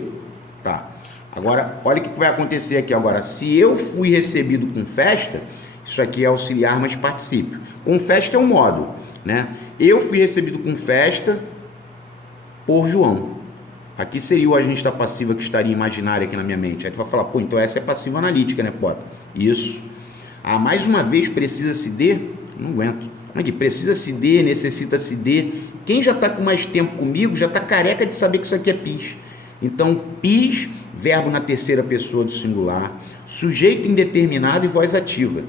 Tá. Agora, olha o que vai acontecer aqui agora. Se eu fui recebido com festa, isso aqui é auxiliar, mas particípio. Com festa é um modo, né? Eu fui recebido com festa por João. Aqui seria o agente da passiva que estaria imaginário aqui na minha mente. Aí tu vai falar, pô, então essa é passiva analítica, né, Pota? Isso. Mais uma vez, precisa-se de... Não aguento. Aqui, precisa-se de, necessita-se de. Quem já está com mais tempo comigo já está careca de saber que isso aqui é PIS. Então, PIS, verbo na terceira pessoa do singular, sujeito indeterminado e voz ativa.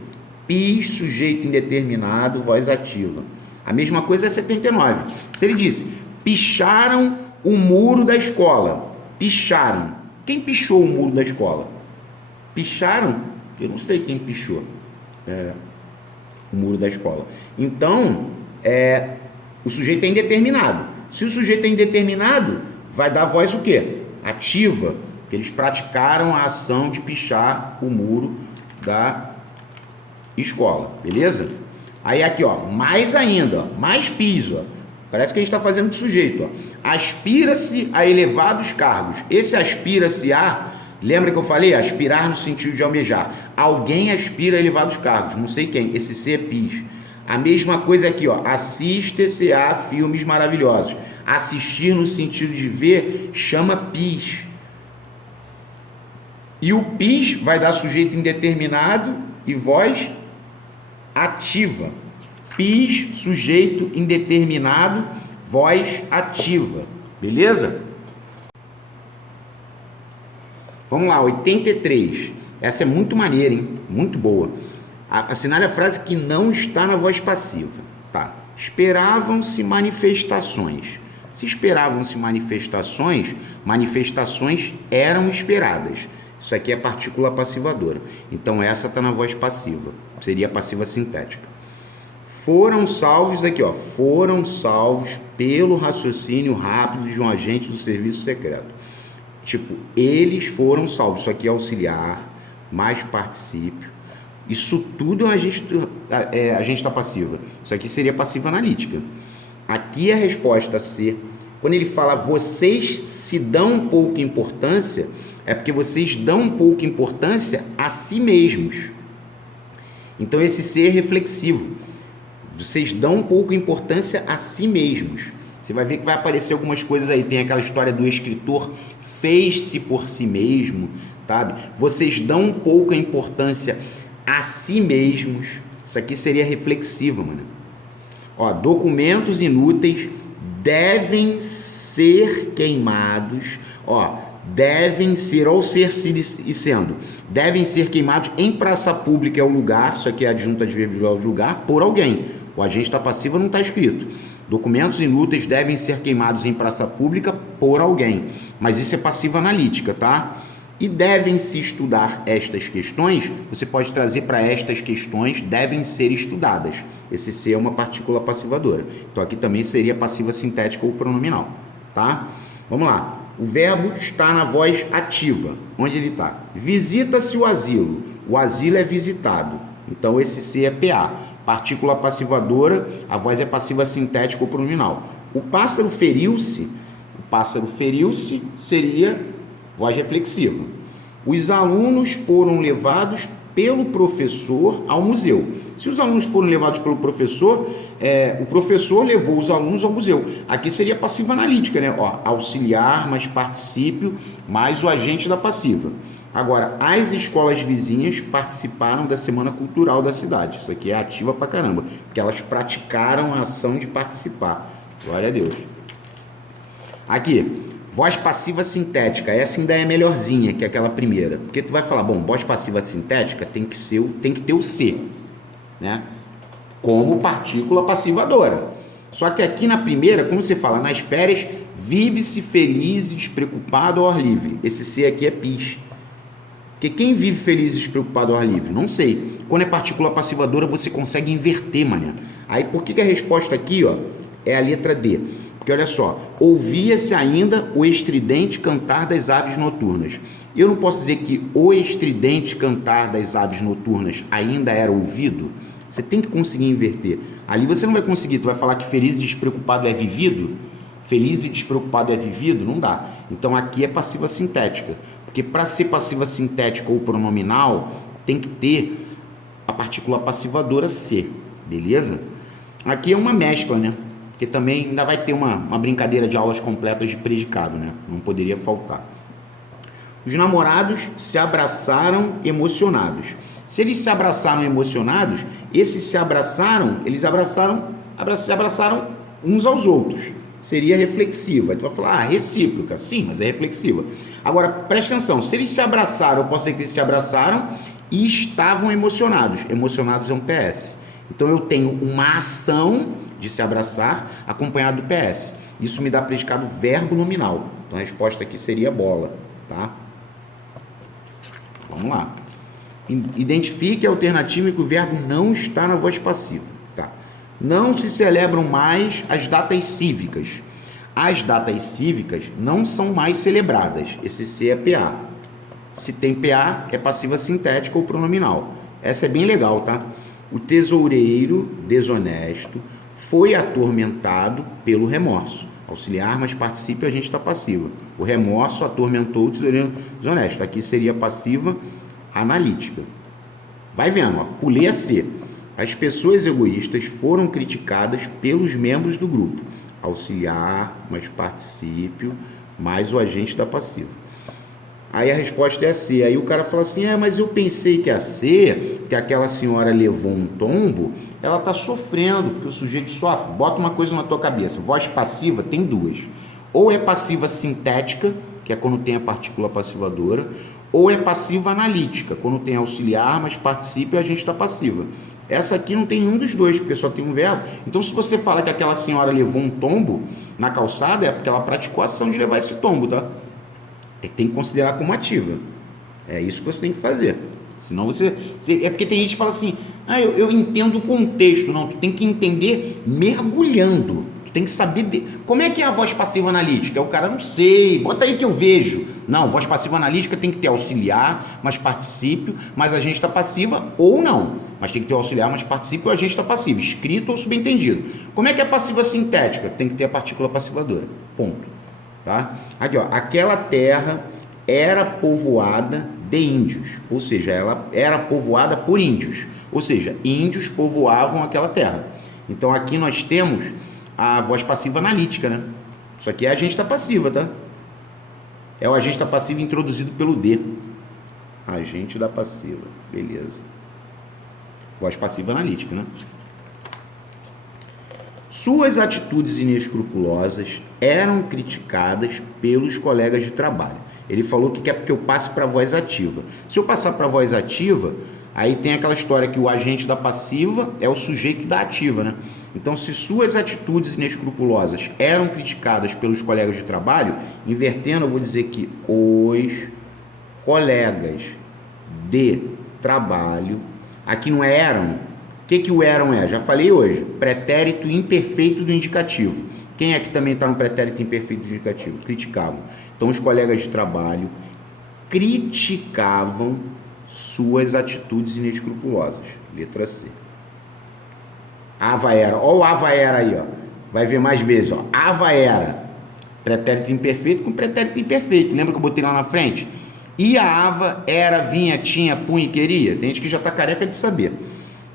PIS, sujeito indeterminado, voz ativa. A mesma coisa é 79. Se ele disse, picharam o muro da escola. Picharam. Quem pichou o muro da escola? Picharam? Eu não sei quem pichou o muro da escola. Então, o sujeito é indeterminado. Se o sujeito é indeterminado, vai dar voz o quê? Ativa. Que eles praticaram a ação de pichar o muro da escola. Beleza? Aí aqui, ó, mais ainda, ó, mais piso, ó. Parece que a gente está fazendo de sujeito, ó. Aspira-se a elevados cargos. Esse aspira-se a, lembra que eu falei? Aspirar no sentido de almejar. Alguém aspira a elevados cargos, não sei quem. Esse C é pis. A mesma coisa aqui, ó. Assiste-se a filmes maravilhosos. Assistir no sentido de ver chama pis. E o pis vai dar sujeito indeterminado e voz ativa. PIS, sujeito indeterminado, voz ativa. Beleza? Vamos lá, 83. Essa é muito maneira, hein? Muito boa. Assinale a frase que não está na voz passiva. Tá. Esperavam-se manifestações. Se esperavam-se manifestações, manifestações eram esperadas. Isso aqui é partícula passivadora. Então, essa está na voz passiva. Seria passiva sintética. Foram salvos, aqui, ó. Foram salvos pelo raciocínio rápido de um agente do serviço secreto. Tipo, eles foram salvos. Isso aqui é auxiliar, mais particípio. Isso tudo é um agente da passiva. Isso aqui seria passiva analítica. Aqui a resposta C. Quando ele fala vocês se dão pouca importância, é porque vocês dão pouca importância a si mesmos. Então esse ser é reflexivo. Vocês dão pouca importância a si mesmos. Você vai ver que vai aparecer algumas coisas aí. Tem aquela história do escritor fez-se por si mesmo, sabe? Vocês dão pouca importância a si mesmos. Isso aqui seria reflexivo, mano. Ó, documentos inúteis devem ser queimados. Ó, devem ser, ou ser e sendo, devem ser queimados em praça pública, é o lugar, isso aqui é adjunta adverbial de lugar, por alguém. O agente da passiva não está escrito. Documentos inúteis devem ser queimados em praça pública por alguém. Mas isso é passiva analítica, tá? E devem se estudar estas questões, você pode trazer para estas questões, devem ser estudadas. Esse ser é uma partícula passivadora. Então aqui também seria passiva sintética ou pronominal, tá? Vamos lá. O verbo está na voz ativa. Onde ele está? Visita-se o asilo. O asilo é visitado. Então, esse C é PA. Partícula passivadora, a voz é passiva sintética ou pronominal. O pássaro feriu-se. O pássaro feriu-se seria voz reflexiva. Os alunos foram levados pelo professor ao museu. Se os alunos foram levados pelo professor, o professor levou os alunos ao museu. Aqui seria passiva analítica, né? Ó, auxiliar mais particípio mais o agente da passiva. Agora, as escolas vizinhas participaram da Semana Cultural da cidade. Isso aqui é ativa pra caramba, porque elas praticaram a ação de participar. Glória a Deus. Aqui, Voz passiva sintética, essa ainda é melhorzinha que aquela primeira. Porque tu vai falar, bom, voz passiva sintética tem que ter o C, né? Como partícula passivadora. Só que aqui na primeira, como você fala, nas férias, vive-se feliz e despreocupado ao ar livre. Esse C aqui é PIS. Porque quem vive feliz e despreocupado ao ar livre? Não sei. Quando é partícula passivadora, você consegue inverter, mané. Aí por que a resposta aqui, ó, é a letra D? Porque olha só, ouvia-se ainda o estridente cantar das aves noturnas. Eu não posso dizer que o estridente cantar das aves noturnas ainda era ouvido. Você tem que conseguir inverter. Ali você não vai conseguir, tu vai falar que feliz e despreocupado é vivido? Feliz e despreocupado é vivido? Não dá. Então aqui é passiva sintética. Porque para ser passiva sintética ou pronominal, tem que ter a partícula passivadora C, beleza? Aqui é uma mescla, né? Porque também ainda vai ter uma brincadeira de aulas completas de predicado, né? Não poderia faltar. Os namorados se abraçaram emocionados. Se eles se abraçaram emocionados, esses se abraçaram, se abraçaram uns aos outros. Seria reflexiva. Tu vai falar, recíproca. Sim, mas é reflexiva. Agora, presta atenção. Se eles se abraçaram, eu posso dizer que eles se abraçaram e estavam emocionados. Emocionados é um PS. Então, eu tenho uma ação de se abraçar acompanhado do PS. Isso me dá predicado verbo nominal. Então, a resposta aqui seria bola, tá? Vamos lá. Identifique a alternativa em que o verbo não está na voz passiva. Tá? Não se celebram mais as datas cívicas. As datas cívicas não são mais celebradas. Esse C é PA. Se tem PA, é passiva sintética ou pronominal. Essa é bem legal, tá? O tesoureiro desonesto foi atormentado pelo remorso. Auxiliar, mas particípio, a gente está passiva. O remorso atormentou o tesoureiro desonesto. Aqui seria passiva analítica. Vai vendo, ó. Pulei a C. As pessoas egoístas foram criticadas pelos membros do grupo. Auxiliar, mais particípio, mais o agente da passiva. Aí a resposta é a C. Aí o cara fala assim, mas eu pensei que a C, que aquela senhora levou um tombo, ela está sofrendo, porque o sujeito sofre. Bota uma coisa na tua cabeça. Voz passiva tem duas. Ou é passiva sintética, que é quando tem a partícula passivadora, ou é passiva analítica, quando tem auxiliar, mas participa e a gente está passiva. Essa aqui não tem nenhum dos dois, porque só tem um verbo. Então, se você fala que aquela senhora levou um tombo na calçada, é porque ela praticou a ação de levar esse tombo, tá? Tem que considerar como ativa. É isso que você tem que fazer. Senão você... É porque tem gente que fala assim, eu entendo o contexto. Não, tu tem que entender mergulhando. Tu tem que saber... Como é que é a voz passiva analítica? O cara, não sei, bota aí que eu vejo. Não, voz passiva analítica tem que ter auxiliar, mas particípio, mas a gente está passiva ou não. Mas tem que ter auxiliar, mas particípio ou a gente está passivo, escrito ou subentendido. Como é que é passiva sintética? Tem que ter a partícula passivadora. Ponto. Tá? Aqui, ó, aquela terra era povoada de índios, ou seja, ela era povoada por índios, ou seja, índios povoavam aquela terra. Então aqui nós temos a voz passiva analítica, né? Isso aqui é a agente da passiva, tá? É o agente da passiva introduzido pelo D. Agente da passiva, beleza. Voz passiva analítica, né? Suas atitudes inescrupulosas eram criticadas pelos colegas de trabalho. Ele falou que quer que eu passe para a voz ativa. Se eu passar para a voz ativa, aí tem aquela história que o agente da passiva é o sujeito da ativa, né? Então, se suas atitudes inescrupulosas eram criticadas pelos colegas de trabalho, invertendo, eu vou dizer que os colegas de trabalho, aqui não é eram. O que o eram é? Já falei hoje. Pretérito imperfeito do indicativo. Quem é que também está no pretérito imperfeito do indicativo? Criticavam. Então, os colegas de trabalho criticavam suas atitudes inescrupulosas. Letra C. Ava era. Olha o ava era aí, ó. Vai ver mais vezes, ó. Ava era. Pretérito imperfeito com pretérito imperfeito. Lembra que eu botei lá na frente? E a ava era, vinha, tinha, punha e queria? Tem gente que já está careca de saber.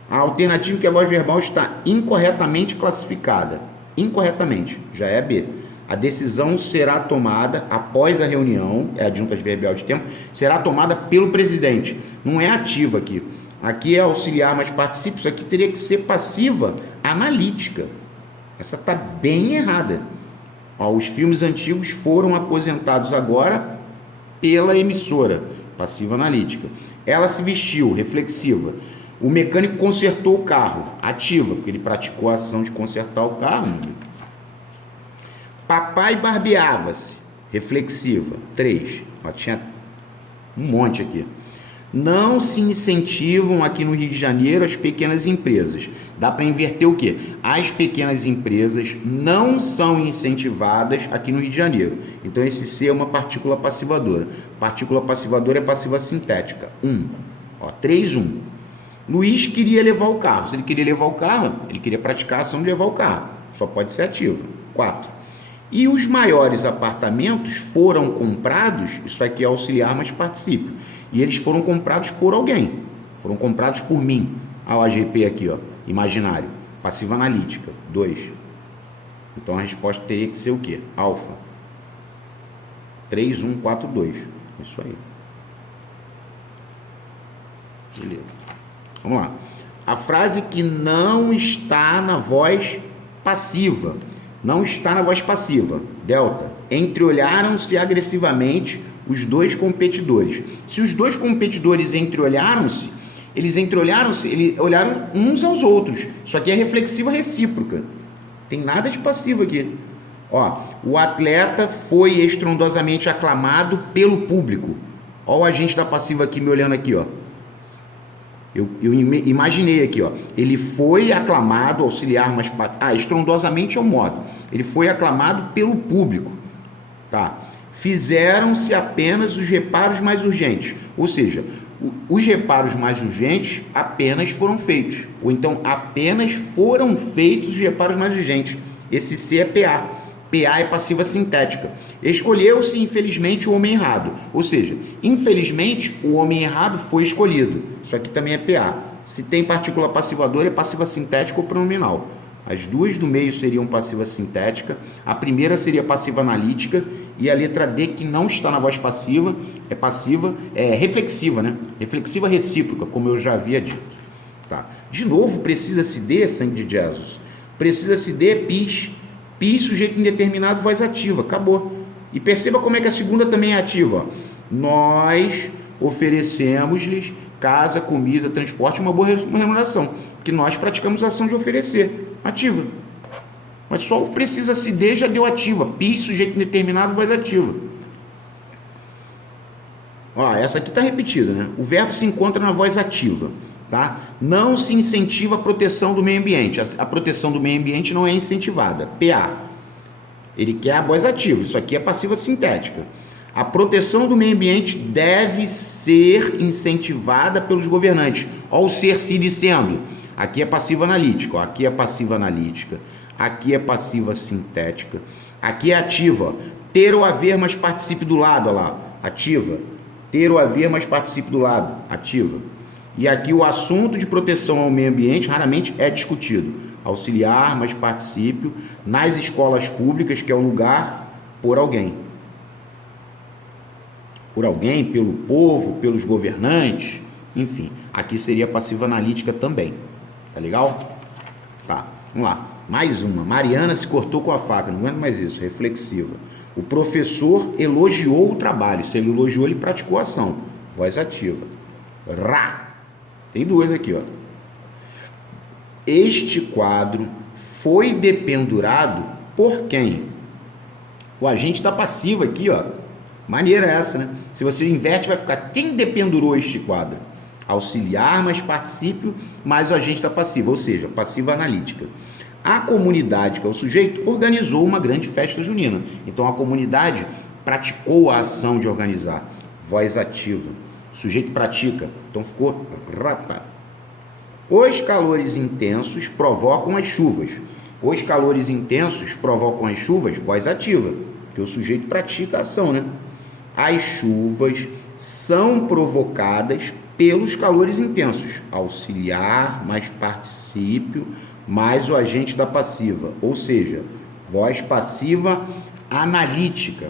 A alternativa que a voz verbal está incorretamente classificada. Incorretamente, já é B. A decisão será tomada após a reunião, é adjunto adverbial de tempo, será tomada pelo presidente. Não é ativa aqui. Aqui é auxiliar, mas participa. Isso aqui teria que ser passiva analítica. Essa está bem errada. Ó, os filmes antigos foram aposentados agora pela emissora, passiva analítica. Ela se vestiu, reflexiva. O mecânico consertou o carro, ativa, porque ele praticou a ação de consertar o carro. Papai barbeava-se, reflexiva, 3. Ó, tinha um monte aqui. Não se incentivam aqui no Rio de Janeiro as pequenas empresas. Dá para inverter o quê? As pequenas empresas não são incentivadas aqui no Rio de Janeiro. Então esse C é uma partícula passivadora. Partícula passivadora é passiva sintética. 1. Ó, 3, 1. Luiz queria levar o carro. Se ele queria levar o carro, ele queria praticar a ação de levar o carro. Só pode ser ativa. 4. E os maiores apartamentos foram comprados, isso aqui é auxiliar, mas particípio. E eles foram comprados por alguém. Foram comprados por mim. Olha o AGP aqui, ó, imaginário. Passiva analítica, 2. Então a resposta teria que ser o quê? Alfa. 3, 1, 4, 2. Isso aí. Beleza. Vamos lá. A frase que não está na voz passiva. Não está na voz passiva. Delta. Entreolharam-se agressivamente os dois competidores. Se os dois competidores entreolharam-se, eles olharam uns aos outros. Isso aqui é reflexiva recíproca. Tem nada de passivo aqui. Ó, o atleta foi estrondosamente aclamado pelo público. Ó, o agente da passiva aqui me olhando aqui, ó. Eu imaginei aqui, ó. Ele foi aclamado, auxiliar, mas... estrondosamente é o modo. Ele foi aclamado pelo público. Tá. Fizeram-se apenas os reparos mais urgentes. Ou seja, os reparos mais urgentes apenas foram feitos. Ou então, apenas foram feitos os reparos mais urgentes. Esse C é PA. PA é passiva sintética. Escolheu-se, infelizmente, o homem errado. Ou seja, infelizmente, o homem errado foi escolhido. Isso aqui também é PA. Se tem partícula passivadora, é passiva sintética ou pronominal. As duas do meio seriam passiva sintética. A primeira seria passiva analítica. E a letra D, que não está na voz passiva, é passiva, é reflexiva, né? Reflexiva recíproca, como eu já havia dito. Tá. De novo, precisa-se de, sangue de Jesus. Precisa-se de, PIS. PIS, sujeito indeterminado, voz ativa. Acabou. E perceba como é que a segunda também é ativa. Nós oferecemos-lhes casa, comida, transporte, uma boa remuneração. Porque nós praticamos a ação de oferecer. Ativa. Mas só o precisa-se de já deu ativa. PIS, sujeito indeterminado, voz ativa. Ó, essa aqui está repetida, né? O verbo se encontra na voz ativa. Tá? Não se incentiva a proteção do meio ambiente. A proteção do meio ambiente não é incentivada. PA. Ele quer a voz ativa. Isso aqui é passiva sintética. A proteção do meio ambiente deve ser incentivada pelos governantes. Olha o ser se dizendo. Aqui é passiva analítica. Ó. Aqui é passiva analítica. Aqui é passiva sintética. Aqui é ativa. Ter ou haver, mas participe do lado. Olha lá. Ativa. Ter ou haver, mas participe do lado. Ativa. E aqui o assunto de proteção ao meio ambiente raramente é discutido. Auxiliar, mas particípio. Nas escolas públicas, que é o lugar, por alguém. Por alguém, pelo povo, pelos governantes. Enfim, aqui seria passiva analítica também. Tá legal? Tá, vamos lá. Mais uma. Mariana se cortou com a faca. Não aguento mais isso. Reflexiva. O professor elogiou o trabalho. Se ele elogiou, ele praticou a ação. Voz ativa. Rá. Tem duas aqui, ó. Este quadro foi dependurado por quem? O agente da passiva aqui, ó. Maneira essa, né? Se você inverte, vai ficar quem dependurou este quadro? Auxiliar, mais particípio, mais o agente da passiva, ou seja, passiva analítica. A comunidade, que é o sujeito, organizou uma grande festa junina. Então, a comunidade praticou a ação de organizar. Voz ativa. O sujeito pratica. Então, ficou rapa. Os calores intensos provocam as chuvas. Os calores intensos provocam as chuvas. Voz ativa. Porque o sujeito pratica a ação, né? As chuvas são provocadas pelos calores intensos. Auxiliar, mais particípio, mais o agente da passiva, ou seja, voz passiva analítica.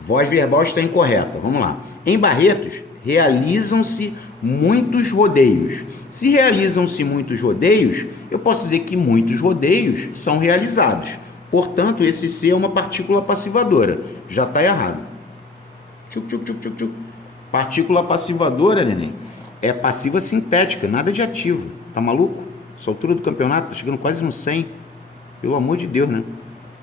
Voz verbal está incorreta. Vamos lá. Em Barretos, realizam-se muitos rodeios. Se realizam-se muitos rodeios, eu posso dizer que muitos rodeios são realizados. Portanto, esse C é uma partícula passivadora. Já está errado. Partícula passivadora, neném, é passiva sintética, nada de ativa. Tá maluco? Essa altura do campeonato tá chegando quase no 100. Pelo amor de Deus, né?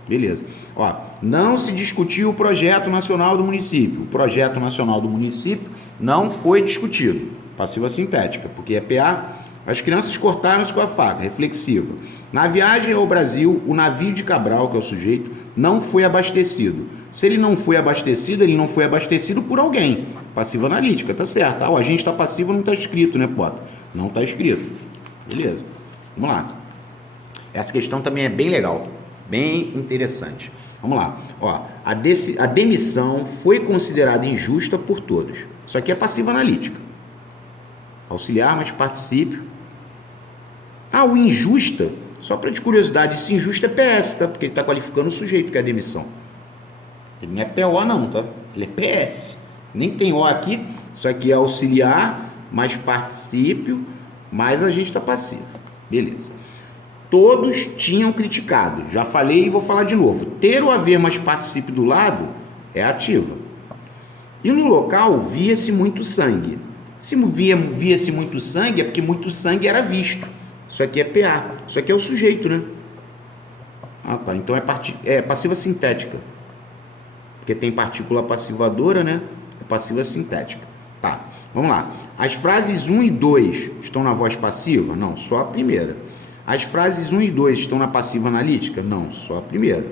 Beleza. Ó, não se discutiu o projeto nacional do município. O projeto nacional do município não foi discutido. Passiva sintética, porque é PA. As crianças cortaram-se com a faca, reflexiva. Na viagem ao Brasil, o navio de Cabral, que é o sujeito, não foi abastecido. Se ele não foi abastecido, ele não foi abastecido por alguém. Passiva analítica, tá certo. Ah, o agente está passivo, não está escrito, né, Pota? Não está escrito. Beleza. Vamos lá. Essa questão também é bem legal, bem interessante. Vamos lá. Ó, a demissão foi considerada injusta por todos. Isso aqui é passiva analítica. Auxiliar, mas particípio. Ah, o injusta, só para de curiosidade, esse injusto é PS, tá? Porque ele está qualificando o sujeito que é a demissão. Ele não é PO não, tá? Ele é PS. Nem tem O aqui, isso aqui é auxiliar, mais particípio, mais agente está passivo. Beleza. Todos tinham criticado. Já falei e vou falar de novo. Ter o haver mais particípio do lado é ativa. E no local via-se muito sangue. Se via-se muito sangue, é porque muito sangue era visto. Isso aqui é PA. Isso aqui é o sujeito, né? Ah, tá. Então é passiva sintética. Porque tem partícula passivadora, né? É passiva sintética. Tá. Vamos lá. As frases 1 e 2 estão na voz passiva? Não, só a primeira. As frases 1 e 2 estão na passiva analítica? Não, só a primeira.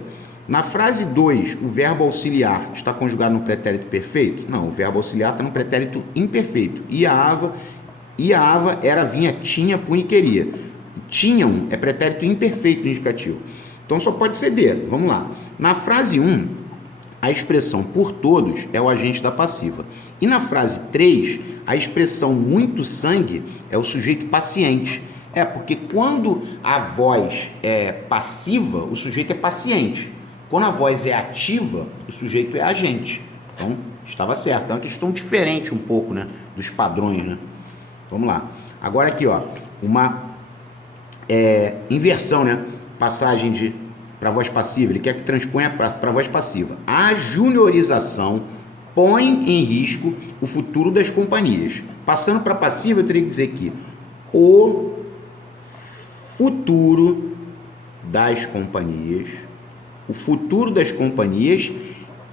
Na frase 2, o verbo auxiliar está conjugado no pretérito perfeito? Não, o verbo auxiliar está no pretérito imperfeito. Iava era, vinha, tinha, punha e queria. Tinham é pretérito imperfeito indicativo. Então só pode ser D. Vamos lá. Na frase 1, a expressão por todos é o agente da passiva. E na frase 3, a expressão muito sangue é o sujeito paciente. É, porque quando a voz é passiva, o sujeito é paciente. Quando a voz é ativa, o sujeito é agente. Então, estava certo. É uma questão diferente um pouco, né, dos padrões, né? Vamos lá. Agora aqui, ó, uma inversão, né? Passagem para a voz passiva. Ele quer que transponha para a voz passiva. A juniorização põe em risco o futuro das companhias. Passando para passiva, eu teria que dizer que o futuro das companhias,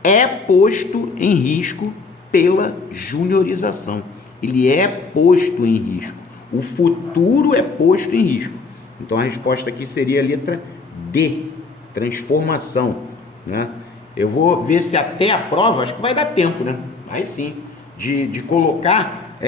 é posto em risco pela juniorização. Ele é posto em risco. O futuro é posto em risco. Então a resposta aqui seria a letra D, transformação, né? Eu vou ver se até a prova, acho que vai dar tempo, né? Aí sim, de colocar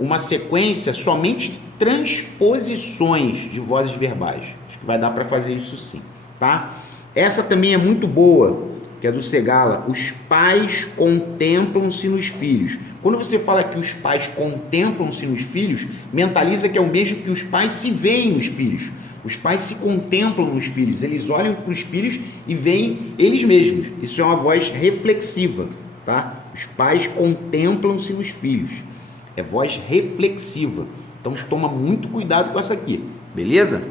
uma sequência somente de transposições de vozes verbais. Acho que vai dar para fazer isso sim, tá? Essa também é muito boa, que é do Segala. Os pais contemplam-se nos filhos. Quando você fala que os pais contemplam-se nos filhos, mentaliza que é o mesmo que os pais se veem nos filhos. Os pais se contemplam nos filhos, eles olham para os filhos e veem eles mesmos. Isso é uma voz reflexiva, tá? Os pais contemplam-se nos filhos. É voz reflexiva. Então toma muito cuidado com essa aqui, beleza?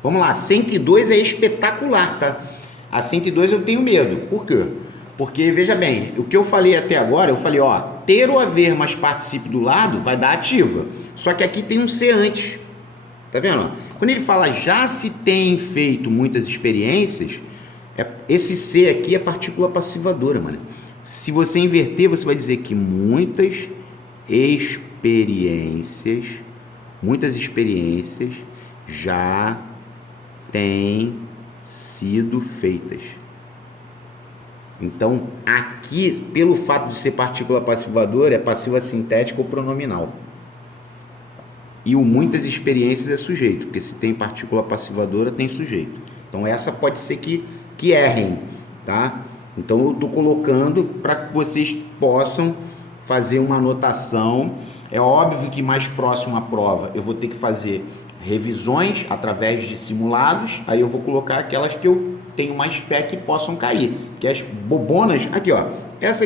Vamos lá, 102 é espetacular, tá? A 102 eu tenho medo. Por quê? Porque, veja bem, o que eu falei até agora, eu falei, ó, ter o haver mais particípio do lado vai dar ativa. Só que aqui tem um C antes. Tá vendo? Quando ele fala já se tem feito muitas experiências, esse C aqui é partícula passivadora, mano. Se você inverter, você vai dizer que muitas experiências já têm sido feitas. Então, aqui, pelo fato de ser partícula passivadora, é passiva sintética ou pronominal. E o muitas experiências é sujeito, porque se tem partícula passivadora, tem sujeito. Então, essa pode ser que errem, tá? Então, eu estou colocando para que vocês possam fazer uma anotação. É óbvio que mais próximo à prova, eu vou ter que fazer revisões através de simulados. Aí eu vou colocar aquelas que eu tenho mais fé que possam cair, que as bobonas, aqui ó, essa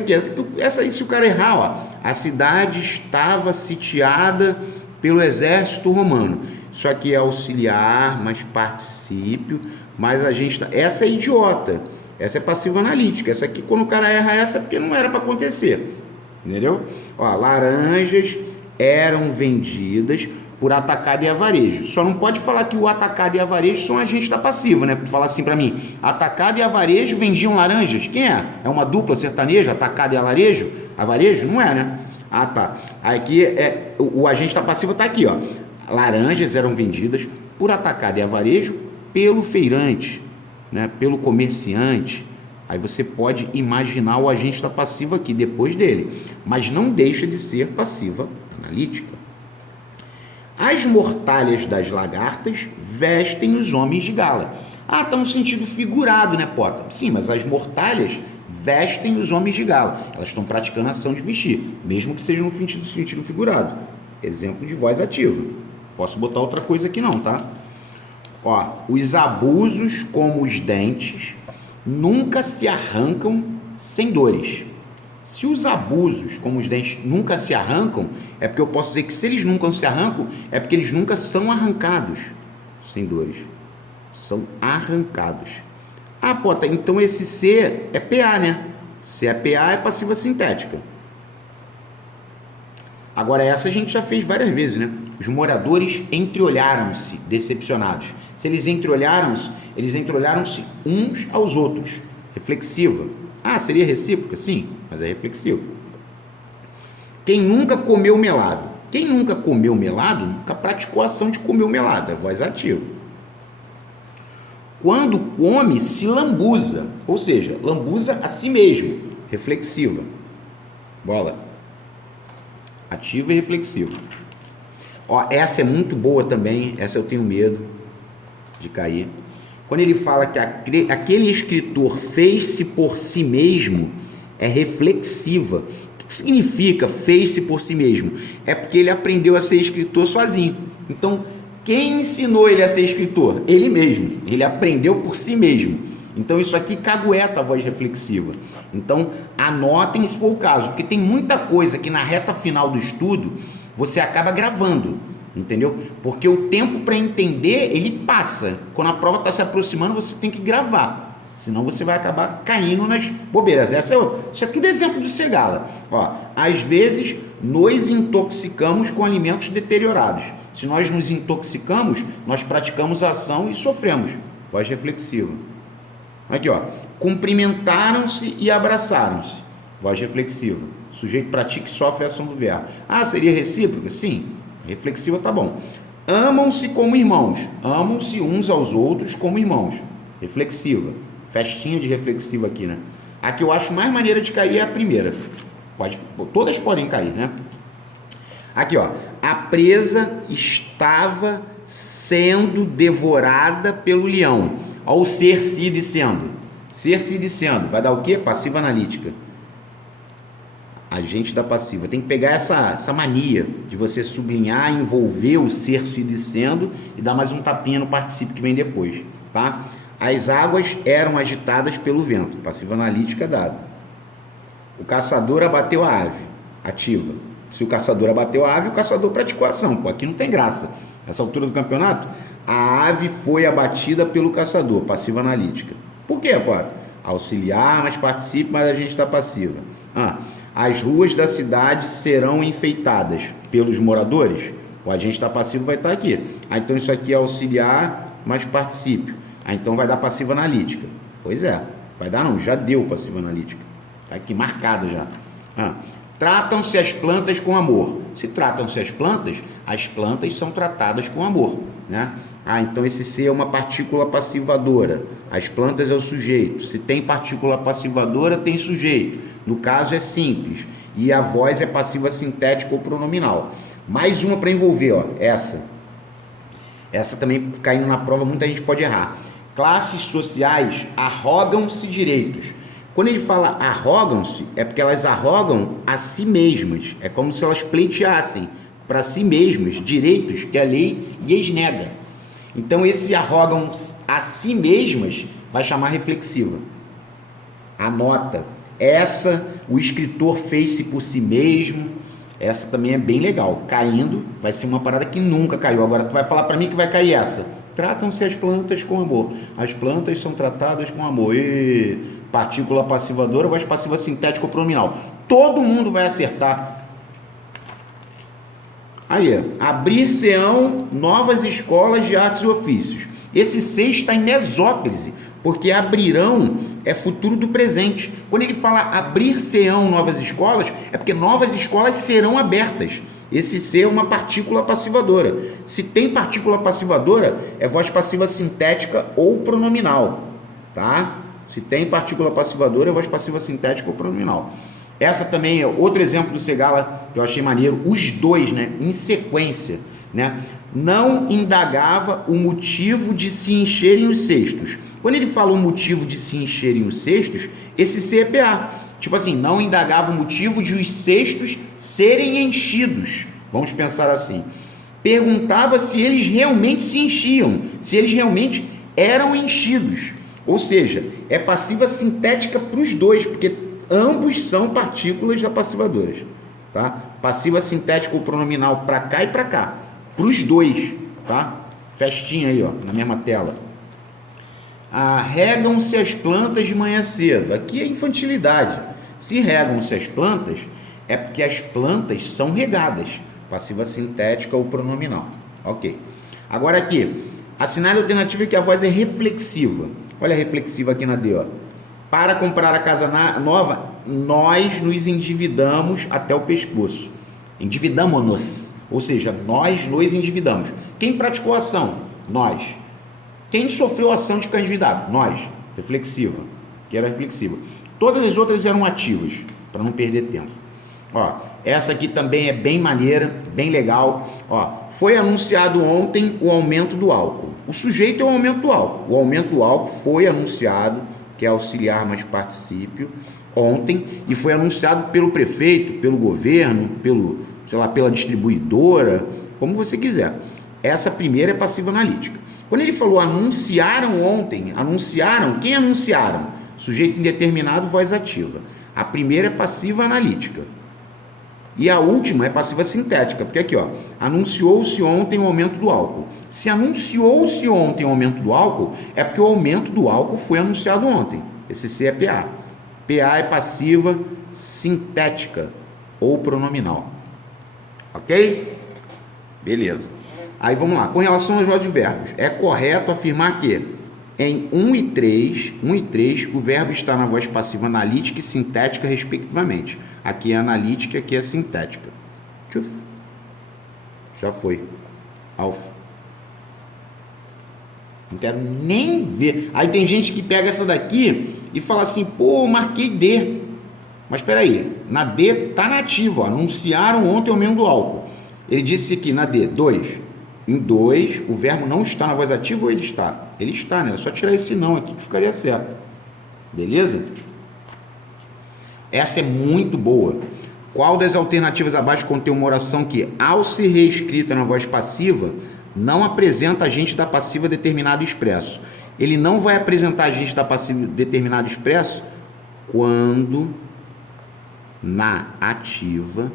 aí se o cara errar, ó, a cidade estava sitiada pelo exército romano. Isso aqui é auxiliar, mais particípio, mas a gente... Essa é idiota. Essa é passiva analítica. Essa aqui, quando o cara erra essa, é porque não era para acontecer. Entendeu? Ó, laranjas eram vendidas por atacado e avarejo. Só não pode falar que o atacado e avarejo são agentes da passiva, né? Falar assim para mim, atacado e avarejo vendiam laranjas. Quem é? É uma dupla sertaneja, atacado e avarejo? Avarejo? Não é, né? Ah, tá. Aqui o agente da passiva tá aqui, ó. Laranjas eram vendidas por atacado e avarejo pelo feirante, né? Pelo comerciante. Aí você pode imaginar o agente da passiva aqui depois dele, mas não deixa de ser passiva analítica. As mortalhas das lagartas vestem os homens de gala. Ah, tá no sentido figurado, né, Potter? Sim, mas as mortalhas vestem os homens de gala. Elas estão praticando a ação de vestir, mesmo que seja no sentido figurado. Exemplo de voz ativa. Posso botar outra coisa aqui não, tá? Ó, os abusos, como os dentes, nunca se arrancam sem dores. Se os abusos, como os dentes, nunca se arrancam, é porque eu posso dizer que se eles nunca se arrancam, é porque eles nunca são arrancados sem dores. São arrancados. Ah, Potter, então esse C é PA, né? Se é PA, é passiva sintética. Agora, essa a gente já fez várias vezes, né? Os moradores entreolharam-se, decepcionados. Se eles entreolharam-se uns aos outros. Reflexiva. Ah, seria recíproca? Sim, mas é reflexivo. Quem nunca comeu melado? Quem nunca comeu melado, nunca praticou a ação de comer o melado, é voz ativa. Quando come, se lambuza, ou seja, lambuza a si mesmo, reflexiva. Bola. Ativa e reflexiva. Ó, essa é muito boa também, essa eu tenho medo de cair. Quando ele fala que aquele escritor fez-se por si mesmo, é reflexiva. O que significa fez-se por si mesmo? É porque ele aprendeu a ser escritor sozinho. Então, quem ensinou ele a ser escritor? Ele mesmo. Ele aprendeu por si mesmo. Então, isso aqui cagueta a voz reflexiva. Então, anotem se for o caso, porque tem muita coisa que na reta final do estudo você acaba gravando. Entendeu? Porque o tempo para entender, ele passa. Quando a prova está se aproximando, você tem que gravar. Senão você vai acabar caindo nas bobeiras. Essa é outra. Isso é tudo exemplo de Segala. Ó, às vezes, nos intoxicamos com alimentos deteriorados. Se nós nos intoxicamos, nós praticamos a ação e sofremos. Voz reflexiva. Aqui, ó. Cumprimentaram-se e abraçaram-se. Voz reflexiva. O sujeito pratica e sofre a ação do verbo. Ah, seria recíproca? Sim. Reflexiva tá bom. Amam-se como irmãos. Amam-se uns aos outros como irmãos. Reflexiva. Festinha de reflexiva aqui, né? A que eu acho mais maneira de cair é a primeira. Todas podem cair, né? Aqui, ó. A presa estava sendo devorada pelo leão. Ó, o ser se dizendo. Ser se dizendo. Vai dar o quê? Passiva analítica. Agente da passiva. Tem que pegar essa mania de você sublinhar, envolver o ser se dizendo e dar mais um tapinha no particípio que vem depois, tá? As águas eram agitadas pelo vento. Passiva analítica dada. O caçador abateu a ave. Ativa. Se o caçador abateu a ave, o caçador praticou a ação. Pô, aqui não tem graça. Nessa altura do campeonato, a ave foi abatida pelo caçador. Passiva analítica. Por quê, pô? Auxiliar, mas participe, mas agente da passiva. As ruas da cidade serão enfeitadas pelos moradores. O agente da passiva vai estar aqui. Então isso aqui é auxiliar, mas particípio. Então vai dar passiva analítica. Pois é, vai dar não, já deu passiva analítica. Está aqui marcado já. Tratam-se as plantas com amor. Se tratam-se as plantas são tratadas com amor, né? Então esse C é uma partícula passivadora. As plantas é o sujeito. Se tem partícula passivadora, tem sujeito. No caso é simples. E a voz é passiva sintética ou pronominal. Mais uma para envolver, ó, essa. Essa também caindo na prova, muita gente pode errar. Classes sociais arrogam-se direitos. Quando ele fala arrogam-se, é porque elas arrogam a si mesmas. É como se elas pleiteassem para si mesmas direitos que a lei lhes nega. Então, esse arrogam a si mesmas vai chamar reflexiva. Anota. Essa, o escritor fez-se por si mesmo. Essa também é bem legal. Caindo vai ser uma parada que nunca caiu. Agora tu vai falar para mim que vai cair essa. Tratam-se as plantas com amor. As plantas são tratadas com amor. E partícula passivadora, voz passiva sintética ou pronominal. Todo mundo vai acertar. Aí, abrir-se-ão novas escolas de artes e ofícios. Esse C está em mesóclise, porque abrirão é futuro do presente. Quando ele fala abrir-se-ão novas escolas, é porque novas escolas serão abertas. Esse C é uma partícula passivadora. Se tem partícula passivadora, é voz passiva sintética ou pronominal, tá? Se tem partícula passivadora, é voz passiva sintética ou pronominal. Essa também é outro exemplo do Segala que eu achei maneiro. Os dois, né, em sequência, né? Não indagava o motivo de se encherem os cestos. Quando ele fala o motivo de se encherem os cestos, esse C é PA. Tipo assim, não indagava o motivo de os cestos serem enchidos. Vamos pensar assim. Perguntava se eles realmente se enchiam, se eles realmente eram enchidos. Ou seja, é passiva sintética para os dois, porque ambos são partículas apassivadoras, tá? Passiva sintética ou pronominal para cá e para cá, para os dois, tá? Festinha aí, ó, na mesma tela. Regam-se as plantas de manhã cedo. Aqui é infantilidade. Se regam-se as plantas, é porque as plantas são regadas, passiva sintética ou pronominal. Ok. Agora aqui, assinale a alternativa que a voz é reflexiva. Olha a reflexiva aqui na D, ó. Para comprar a casa nova, nós nos endividamos até o pescoço. Endividamo-nos. Ou seja, nós nos endividamos. Quem praticou a ação? Nós. Quem sofreu a ação de ficar endividado? Nós. Reflexiva. Que era reflexiva. Todas as outras eram ativas, para não perder tempo. Ó, essa aqui também é bem maneira, bem legal. Ó, foi anunciado ontem o aumento do álcool. O sujeito é o aumento do álcool. O aumento do álcool foi anunciado, que é auxiliar mais particípio, ontem, e foi anunciado pelo prefeito, pelo governo, pela distribuidora, como você quiser. Essa primeira é passiva analítica. Quando ele falou anunciaram ontem, anunciaram, quem anunciaram? Sujeito indeterminado, voz ativa. A primeira é passiva analítica. E a última é passiva sintética, porque aqui, ó, anunciou-se ontem o aumento do álcool. Se anunciou-se ontem o aumento do álcool, é porque o aumento do álcool foi anunciado ontem. Esse C é PA. PA é passiva sintética ou pronominal. Ok? Beleza. Aí vamos lá. Com relação aos advérbios, é correto afirmar que em 1 e 3, o verbo está na voz passiva analítica e sintética, respectivamente. Aqui é analítica e aqui é sintética. Tchuf. Já foi. Alfa. Não quero nem ver. Aí tem gente que pega essa daqui e fala assim, pô, marquei D. Mas espera aí, na D tá nativo, ó. Anunciaram ontem o aumento do álcool. Ele disse aqui na D, 2. Em 2, o verbo não está na voz ativa ou ele está? Ele está, né? É só tirar esse não aqui que ficaria certo. Beleza? Essa é muito boa. Qual das alternativas abaixo contém uma oração que, ao ser reescrita na voz passiva, não apresenta agente da passiva determinado expresso? Ele não vai apresentar agente da passiva determinado expresso quando na ativa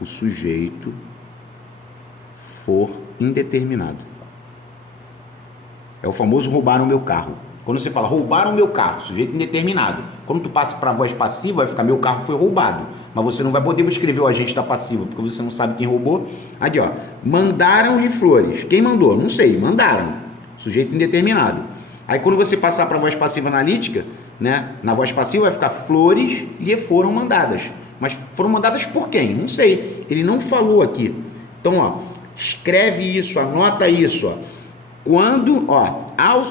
o sujeito for indeterminado. É o famoso roubaram o meu carro. Quando você fala roubaram o meu carro, sujeito indeterminado. Quando tu passa para a voz passiva, vai ficar meu carro foi roubado. Mas você não vai poder escrever o agente da passiva, porque você não sabe quem roubou. Aqui, ó. Mandaram-lhe flores. Quem mandou? Não sei. Mandaram. Sujeito indeterminado. Aí quando você passar para a voz passiva analítica, né? Na voz passiva vai ficar flores lhe foram mandadas. Mas foram mandadas por quem? Não sei. Ele não falou aqui. Então, ó. Escreve isso, anota isso, ó. Quando, ó,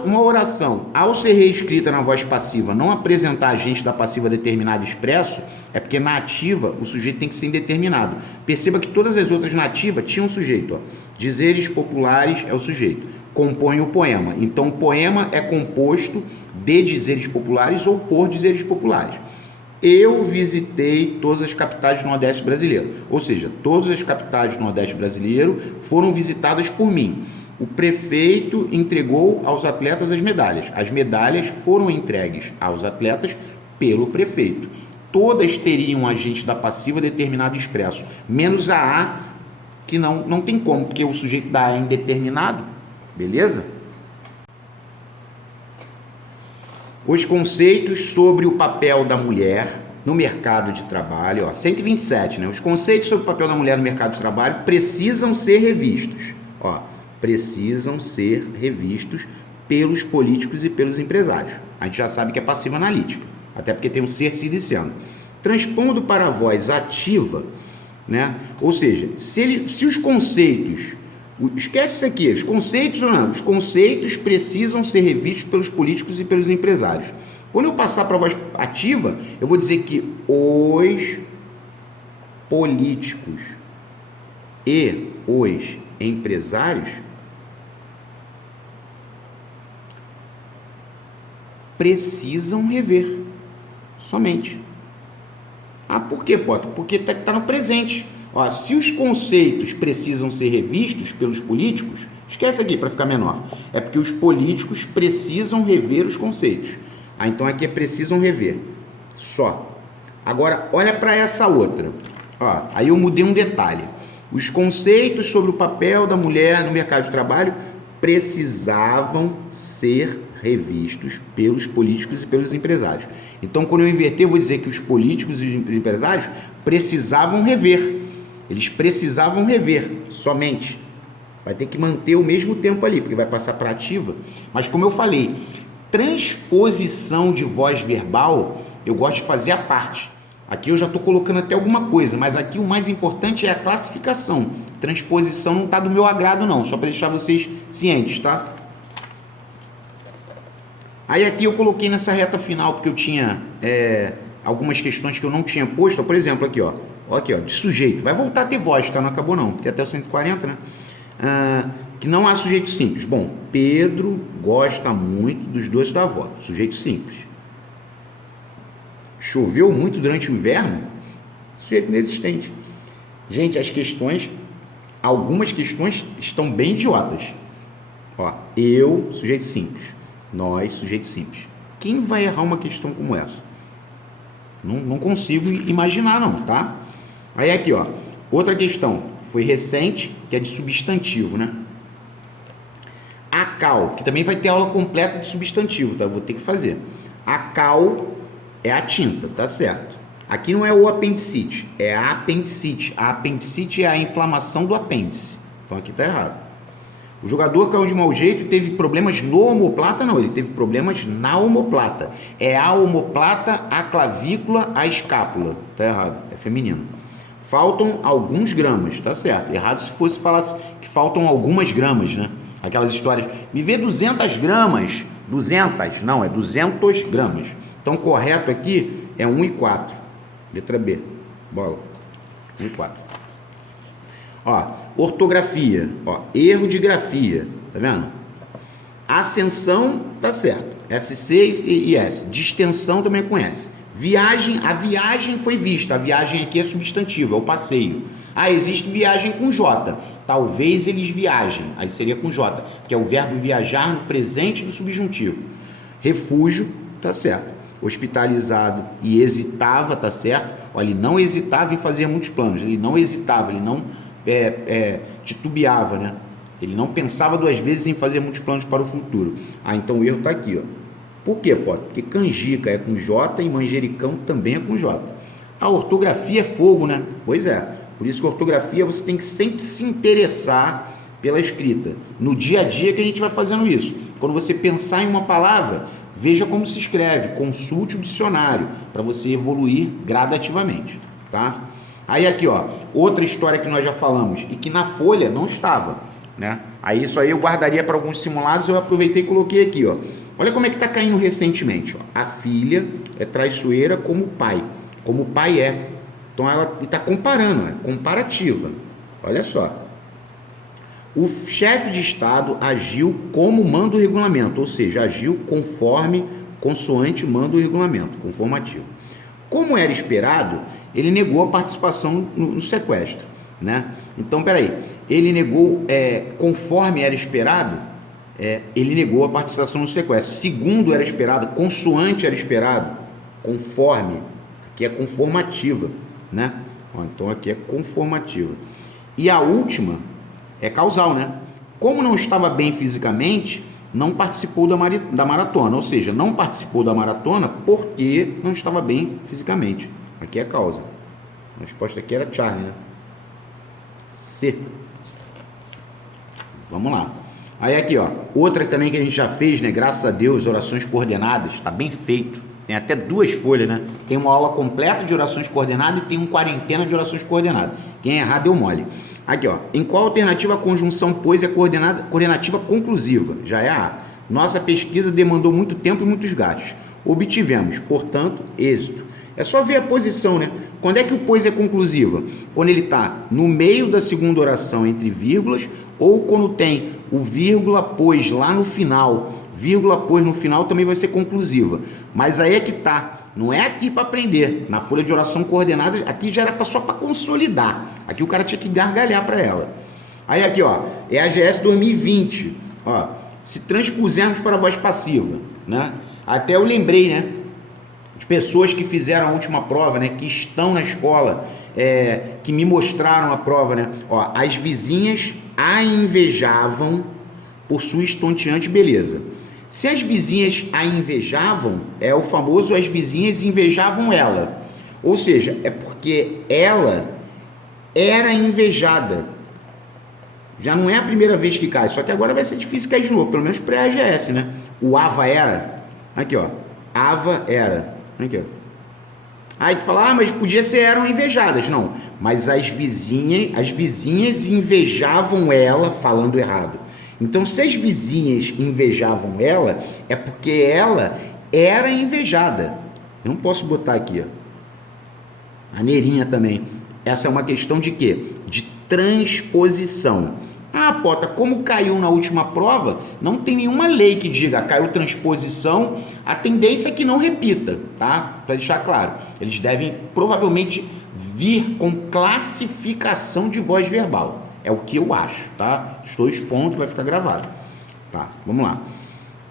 uma oração, ao ser reescrita na voz passiva, não apresentar agente da passiva determinado expresso, é porque na ativa o sujeito tem que ser indeterminado. Perceba que todas as outras nativas tinham sujeito, ó. Dizeres populares é o sujeito. Compõe o poema. Então, o poema é composto de dizeres populares ou por dizeres populares. Eu visitei todas as capitais do Nordeste brasileiro. Ou seja, todas as capitais do Nordeste brasileiro foram visitadas por mim. O prefeito entregou aos atletas as medalhas. As medalhas foram entregues aos atletas pelo prefeito. todas teriam agente da passiva determinado e expresso, menos a que não tem como, porque o sujeito da A é indeterminado, beleza? Os conceitos sobre o papel da mulher no mercado de trabalho, ó, 127, né? Os conceitos sobre o papel da mulher no mercado de trabalho precisam ser revistos, ó, precisam ser revistos pelos políticos e pelos empresários. A gente já sabe que é passiva analítica, até porque tem um ser se iniciando. Transpondo para a voz ativa, né? Ou seja, se os conceitos, esquece isso aqui, os conceitos precisam ser revistos pelos políticos e pelos empresários. Quando eu passar para a voz ativa, eu vou dizer que os políticos e os empresários precisam rever, somente. Ah, por quê, Potter? Porque está no presente. Ó, se os conceitos precisam ser revistos pelos políticos, esquece aqui para ficar menor. É porque os políticos precisam rever os conceitos. Ah, então aqui é precisam rever. Só. Agora, olha para essa outra. Ó, aí eu mudei um detalhe. Os conceitos sobre o papel da mulher no mercado de trabalho precisavam ser revistos pelos políticos e pelos empresários. Então, quando eu inverter, eu vou dizer que os políticos e os empresários precisavam rever. Eles precisavam rever, somente. Vai ter que manter o mesmo tempo ali, porque vai passar para ativa. Mas, como eu falei, transposição de voz verbal, eu gosto de fazer à parte. Aqui eu já estou colocando até alguma coisa, mas aqui o mais importante é a classificação. Transposição não está do meu agrado, não, só para deixar vocês cientes, tá? Aí aqui eu coloquei nessa reta final, porque eu tinha algumas questões que eu não tinha posto. Por exemplo, aqui, ó. Aqui, ó, de sujeito. Vai voltar a ter voz, tá? Não acabou não, porque até o 140, né? Que não há sujeito simples. Bom, Pedro gosta muito dos doces da avó. Sujeito simples. Choveu muito durante o inverno? Sujeito inexistente. Gente, algumas questões estão bem idiotas. Ó, eu, sujeito simples. Nós, sujeito simples. Quem vai errar uma questão como essa? Não consigo imaginar, não, tá? Aí aqui, ó, outra questão, foi recente, que é de substantivo, né? A cal, que também vai ter aula completa de substantivo, tá? Vou ter que fazer. A cal é a tinta, tá certo? Aqui não é o apendicite, é a apendicite. A apendicite é a inflamação do apêndice. Então aqui tá errado. O jogador caiu de mau jeito e teve problemas no omoplata? Não, ele teve problemas na omoplata. É a omoplata, a clavícula, a escápula. Tá errado, é feminino. Faltam alguns gramas, tá certo. Errado se fosse falar que faltam algumas gramas, né? Aquelas histórias, me vê 200 gramas. 200, não, é 200 gramas. Então, correto aqui é 1,4. Letra B. Bola. 1,4. Ó, ortografia, ó, erro de grafia, tá vendo? Ascensão, tá certo, S6 e S. Distensão também conhece. Viagem, a viagem foi vista, a viagem aqui é substantivo, é o passeio. Ah, existe viagem com J, talvez eles viajem, aí seria com J, que é o verbo viajar no presente do subjuntivo. Refúgio, tá certo. Hospitalizado e hesitava, tá certo? Olha, ele não hesitava em fazer muitos planos, ele não hesitava, ele não titubeava, né? Ele não pensava duas vezes em fazer muitos planos para o futuro. Ah, então o erro está aqui, ó. Por quê, Potter? Porque canjica é com J e manjericão também é com J. A ortografia é fogo, né? Pois é. Por isso que a ortografia você tem que sempre se interessar pela escrita. No dia a dia que a gente vai fazendo isso. Quando você pensar em uma palavra, veja como se escreve, consulte o dicionário para você evoluir gradativamente, tá? Aí aqui, ó, outra história que nós já falamos e que na folha não estava, né? Aí isso aí eu guardaria para alguns simulados, eu aproveitei e coloquei aqui, ó. Olha como é que tá caindo recentemente, ó. A filha é traiçoeira como o pai é. Então ela está comparando, é comparativa. Olha só. O chefe de Estado agiu como manda o regulamento, ou seja, agiu conforme consoante manda o regulamento, conformativo. Como era esperado, ele negou a participação no sequestro, né? Então, peraí, ele negou, conforme era esperado, ele negou a participação no sequestro. Segundo era esperado, consoante era esperado, conforme Aqui é conformativa, né? Ó, então aqui é conformativa. E a última é causal, né? Como não estava bem fisicamente, não participou da maratona. Ou seja, não participou da maratona porque não estava bem fisicamente. Aqui é causa. A resposta aqui era Charlie, né? C. Vamos lá. Aí aqui, ó, outra também que a gente já fez, né? Graças a Deus, orações coordenadas, tá bem feito. Tem até 2 folhas, né? Tem uma aula completa de orações coordenadas e tem um quarentena de orações coordenadas. Quem errar deu mole. Aqui, ó, em qual alternativa a conjunção pois é coordenativa conclusiva? Já é a A. Nossa pesquisa demandou muito tempo e muitos gastos. Obtivemos, portanto, êxito. É só ver a posição, né? Quando é que o pois é conclusiva? Quando ele está no meio da segunda oração entre vírgulas ou quando tem o vírgula pois lá no final. Vírgula pois no final também vai ser conclusiva. Mas aí é que tá. Não é aqui para aprender. Na folha de oração coordenada, aqui já era só para consolidar. Aqui o cara tinha que gargalhar para ela. Aí aqui, ó, é a AGS 2020. Ó, se transpusermos para a voz passiva, né? Até eu lembrei, né? De pessoas que fizeram a última prova, né? Que estão na escola, que me mostraram a prova, né? Ó, as vizinhas a invejavam por sua estonteante beleza. Se as vizinhas a invejavam, é o famoso as vizinhas invejavam ela. Ou seja, é porque ela era invejada. Já não é a primeira vez que cai, só que agora vai ser difícil cair de novo, pelo menos pré-AGS, né? O Ava era, aqui ó, Ava era, aqui ó. Aí tu fala, mas podia ser eram invejadas. Não, mas as vizinhas invejavam ela, falando errado. Então, se as vizinhas invejavam ela, é porque ela era invejada. Eu não posso botar aqui, ó. A neirinha também. Essa é uma questão de quê? De transposição. Ah, Pota, como caiu na última prova, não tem nenhuma lei que diga caiu transposição, a tendência é que não repita, tá? Para deixar claro. Eles devem provavelmente vir com classificação de voz verbal. É o que eu acho, tá? Estou expondo, vai ficar gravado. Tá, vamos lá.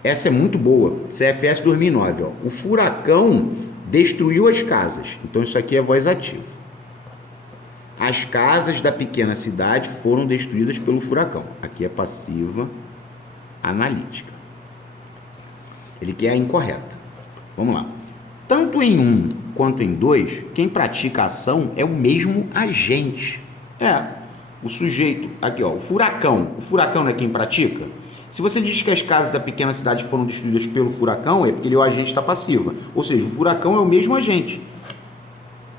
Essa é muito boa. CFS 2009, ó. O furacão destruiu as casas. Então isso aqui é voz ativa. As casas da pequena cidade foram destruídas pelo furacão. Aqui é passiva analítica. Ele quer a incorreta. Vamos lá. Tanto em 1 quanto em 2, quem pratica a ação é o mesmo agente. O sujeito, aqui ó, o furacão não é quem pratica? Se você diz que as casas da pequena cidade foram destruídas pelo furacão, é porque ele é o agente da passiva. Ou seja, o furacão é o mesmo agente.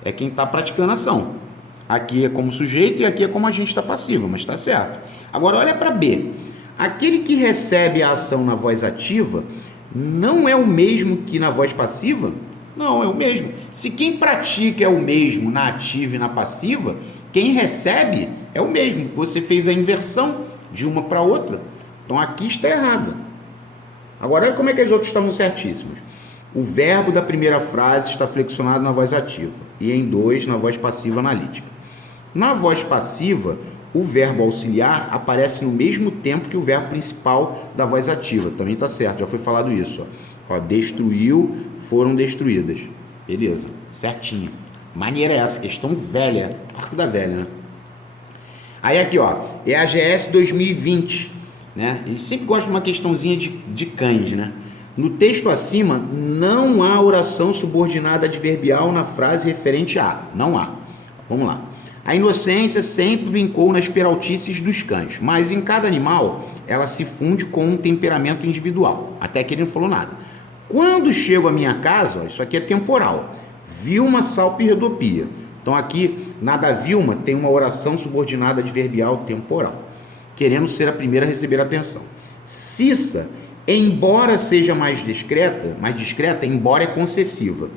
É quem está praticando a ação. Aqui é como sujeito e aqui é como agente da passiva, mas está certo. Agora olha para B. Aquele que recebe a ação na voz ativa não é o mesmo que na voz passiva? Não, é o mesmo. Se quem pratica é o mesmo na ativa e na passiva, quem recebe é o mesmo. Você fez a inversão de uma para outra. Então aqui está errado. Agora olha como é que as outras estavam certíssimas. O verbo da primeira frase está flexionado na voz ativa e em 2 na voz passiva analítica. Na voz passiva, o verbo auxiliar aparece no mesmo tempo que o verbo principal da voz ativa. Também está certo, já foi falado isso. Ó, destruiu, foram destruídas. Beleza, certinho. Maneira essa, questão velha, arco da velha, né? Aí aqui, ó, é a AGS 2020, né? A gente sempre gosta de uma questãozinha de cães, né? No texto acima, não há oração subordinada adverbial na frase referente a. Não há. Vamos lá. A inocência sempre brincou nas peraltices dos cães, mas em cada animal ela se funde com um temperamento individual. Até que ele não falou nada. Quando chego à minha casa, ó, isso aqui é temporal. Vilma salpa e redopia. Então aqui, na da Vilma, tem uma oração subordinada adverbial temporal, querendo ser a primeira a receber atenção. Cissa, embora seja mais discreta, embora é concessiva.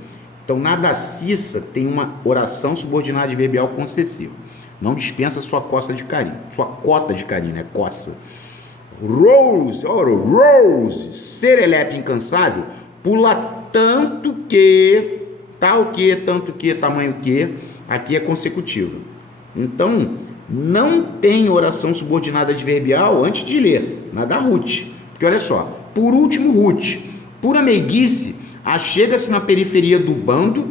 Então, na da Cissa tem uma oração subordinada adverbial concessiva. Não dispensa sua cota de carinho. Sua cota de carinho, né? Coça. Rose, Rose, serelepe incansável, pula tanto que, tal que, tanto que, tamanho que, aqui é consecutiva. Então, não tem oração subordinada adverbial antes de ler, na da Ruth. Porque olha só, por último, Ruth, pura meiguice, achega-se na periferia do bando,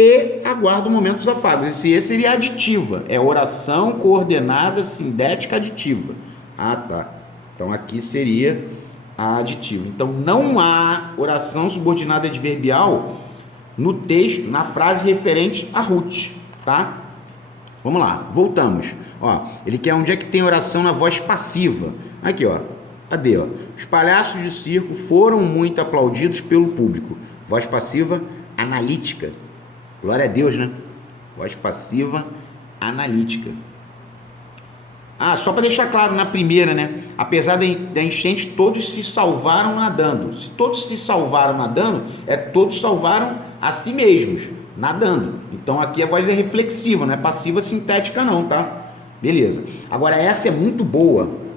e aguarda o momento dos afagos. Esse E seria aditiva, é oração coordenada sindética aditiva. Ah, tá. Então aqui seria a aditiva. Então não há oração subordinada adverbial no texto, na frase referente a Ruth, tá? Vamos lá, voltamos. Ó, ele quer onde é que tem oração na voz passiva. Aqui, ó. Cadê, ó? Os palhaços de circo foram muito aplaudidos pelo público. Voz passiva analítica. Glória a Deus, né? Voz passiva analítica. Ah, só para deixar claro na primeira, né? Apesar da enchente, todos se salvaram nadando. Se todos se salvaram nadando, todos salvaram a si mesmos, nadando. Então aqui a voz é reflexiva, não é passiva sintética não, tá? Beleza. Agora essa é muito boa.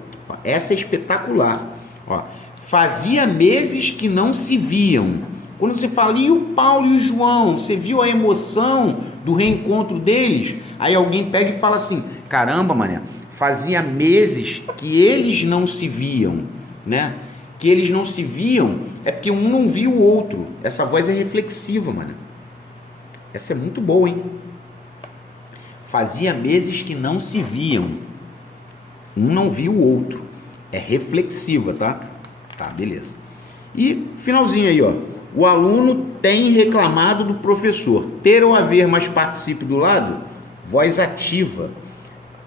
Essa é espetacular. Ó, fazia meses que não se viam. Quando você fala, e o Paulo e o João? Você viu a emoção do reencontro deles? Aí alguém pega e fala assim, caramba, mané, fazia meses que eles não se viam, né? Que eles não se viam é porque um não viu o outro. Essa voz é reflexiva, mano. Essa é muito boa, hein? Fazia meses que não se viam. Um não viu o outro. É reflexiva, tá? Tá, beleza. E finalzinho aí, ó. O aluno tem reclamado do professor. Ter ou haver mais participe do lado, voz ativa.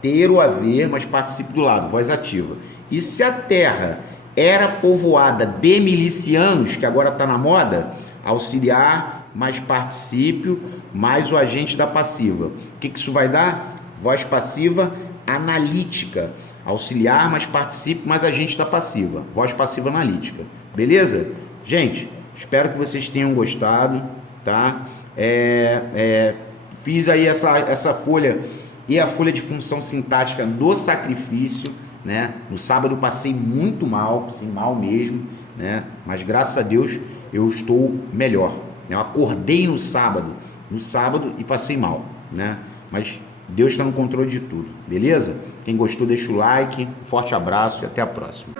Ter ou haver mais participe do lado, voz ativa. E se a terra era povoada de milicianos, que agora está na moda, auxiliar mais particípio mais o agente da passiva. O que isso vai dar? Voz passiva analítica. Auxiliar mais particípio mais agente da passiva. Voz passiva analítica. Beleza? Gente, espero que vocês tenham gostado, tá? Fiz aí essa folha e a folha de função sintática no sacrifício, né? No sábado passei muito mal, assim, mal mesmo, né? Mas graças a Deus eu estou melhor. Eu acordei no sábado e passei mal, né? Mas Deus está no controle de tudo, beleza? Quem gostou deixa o like, forte abraço e até a próxima.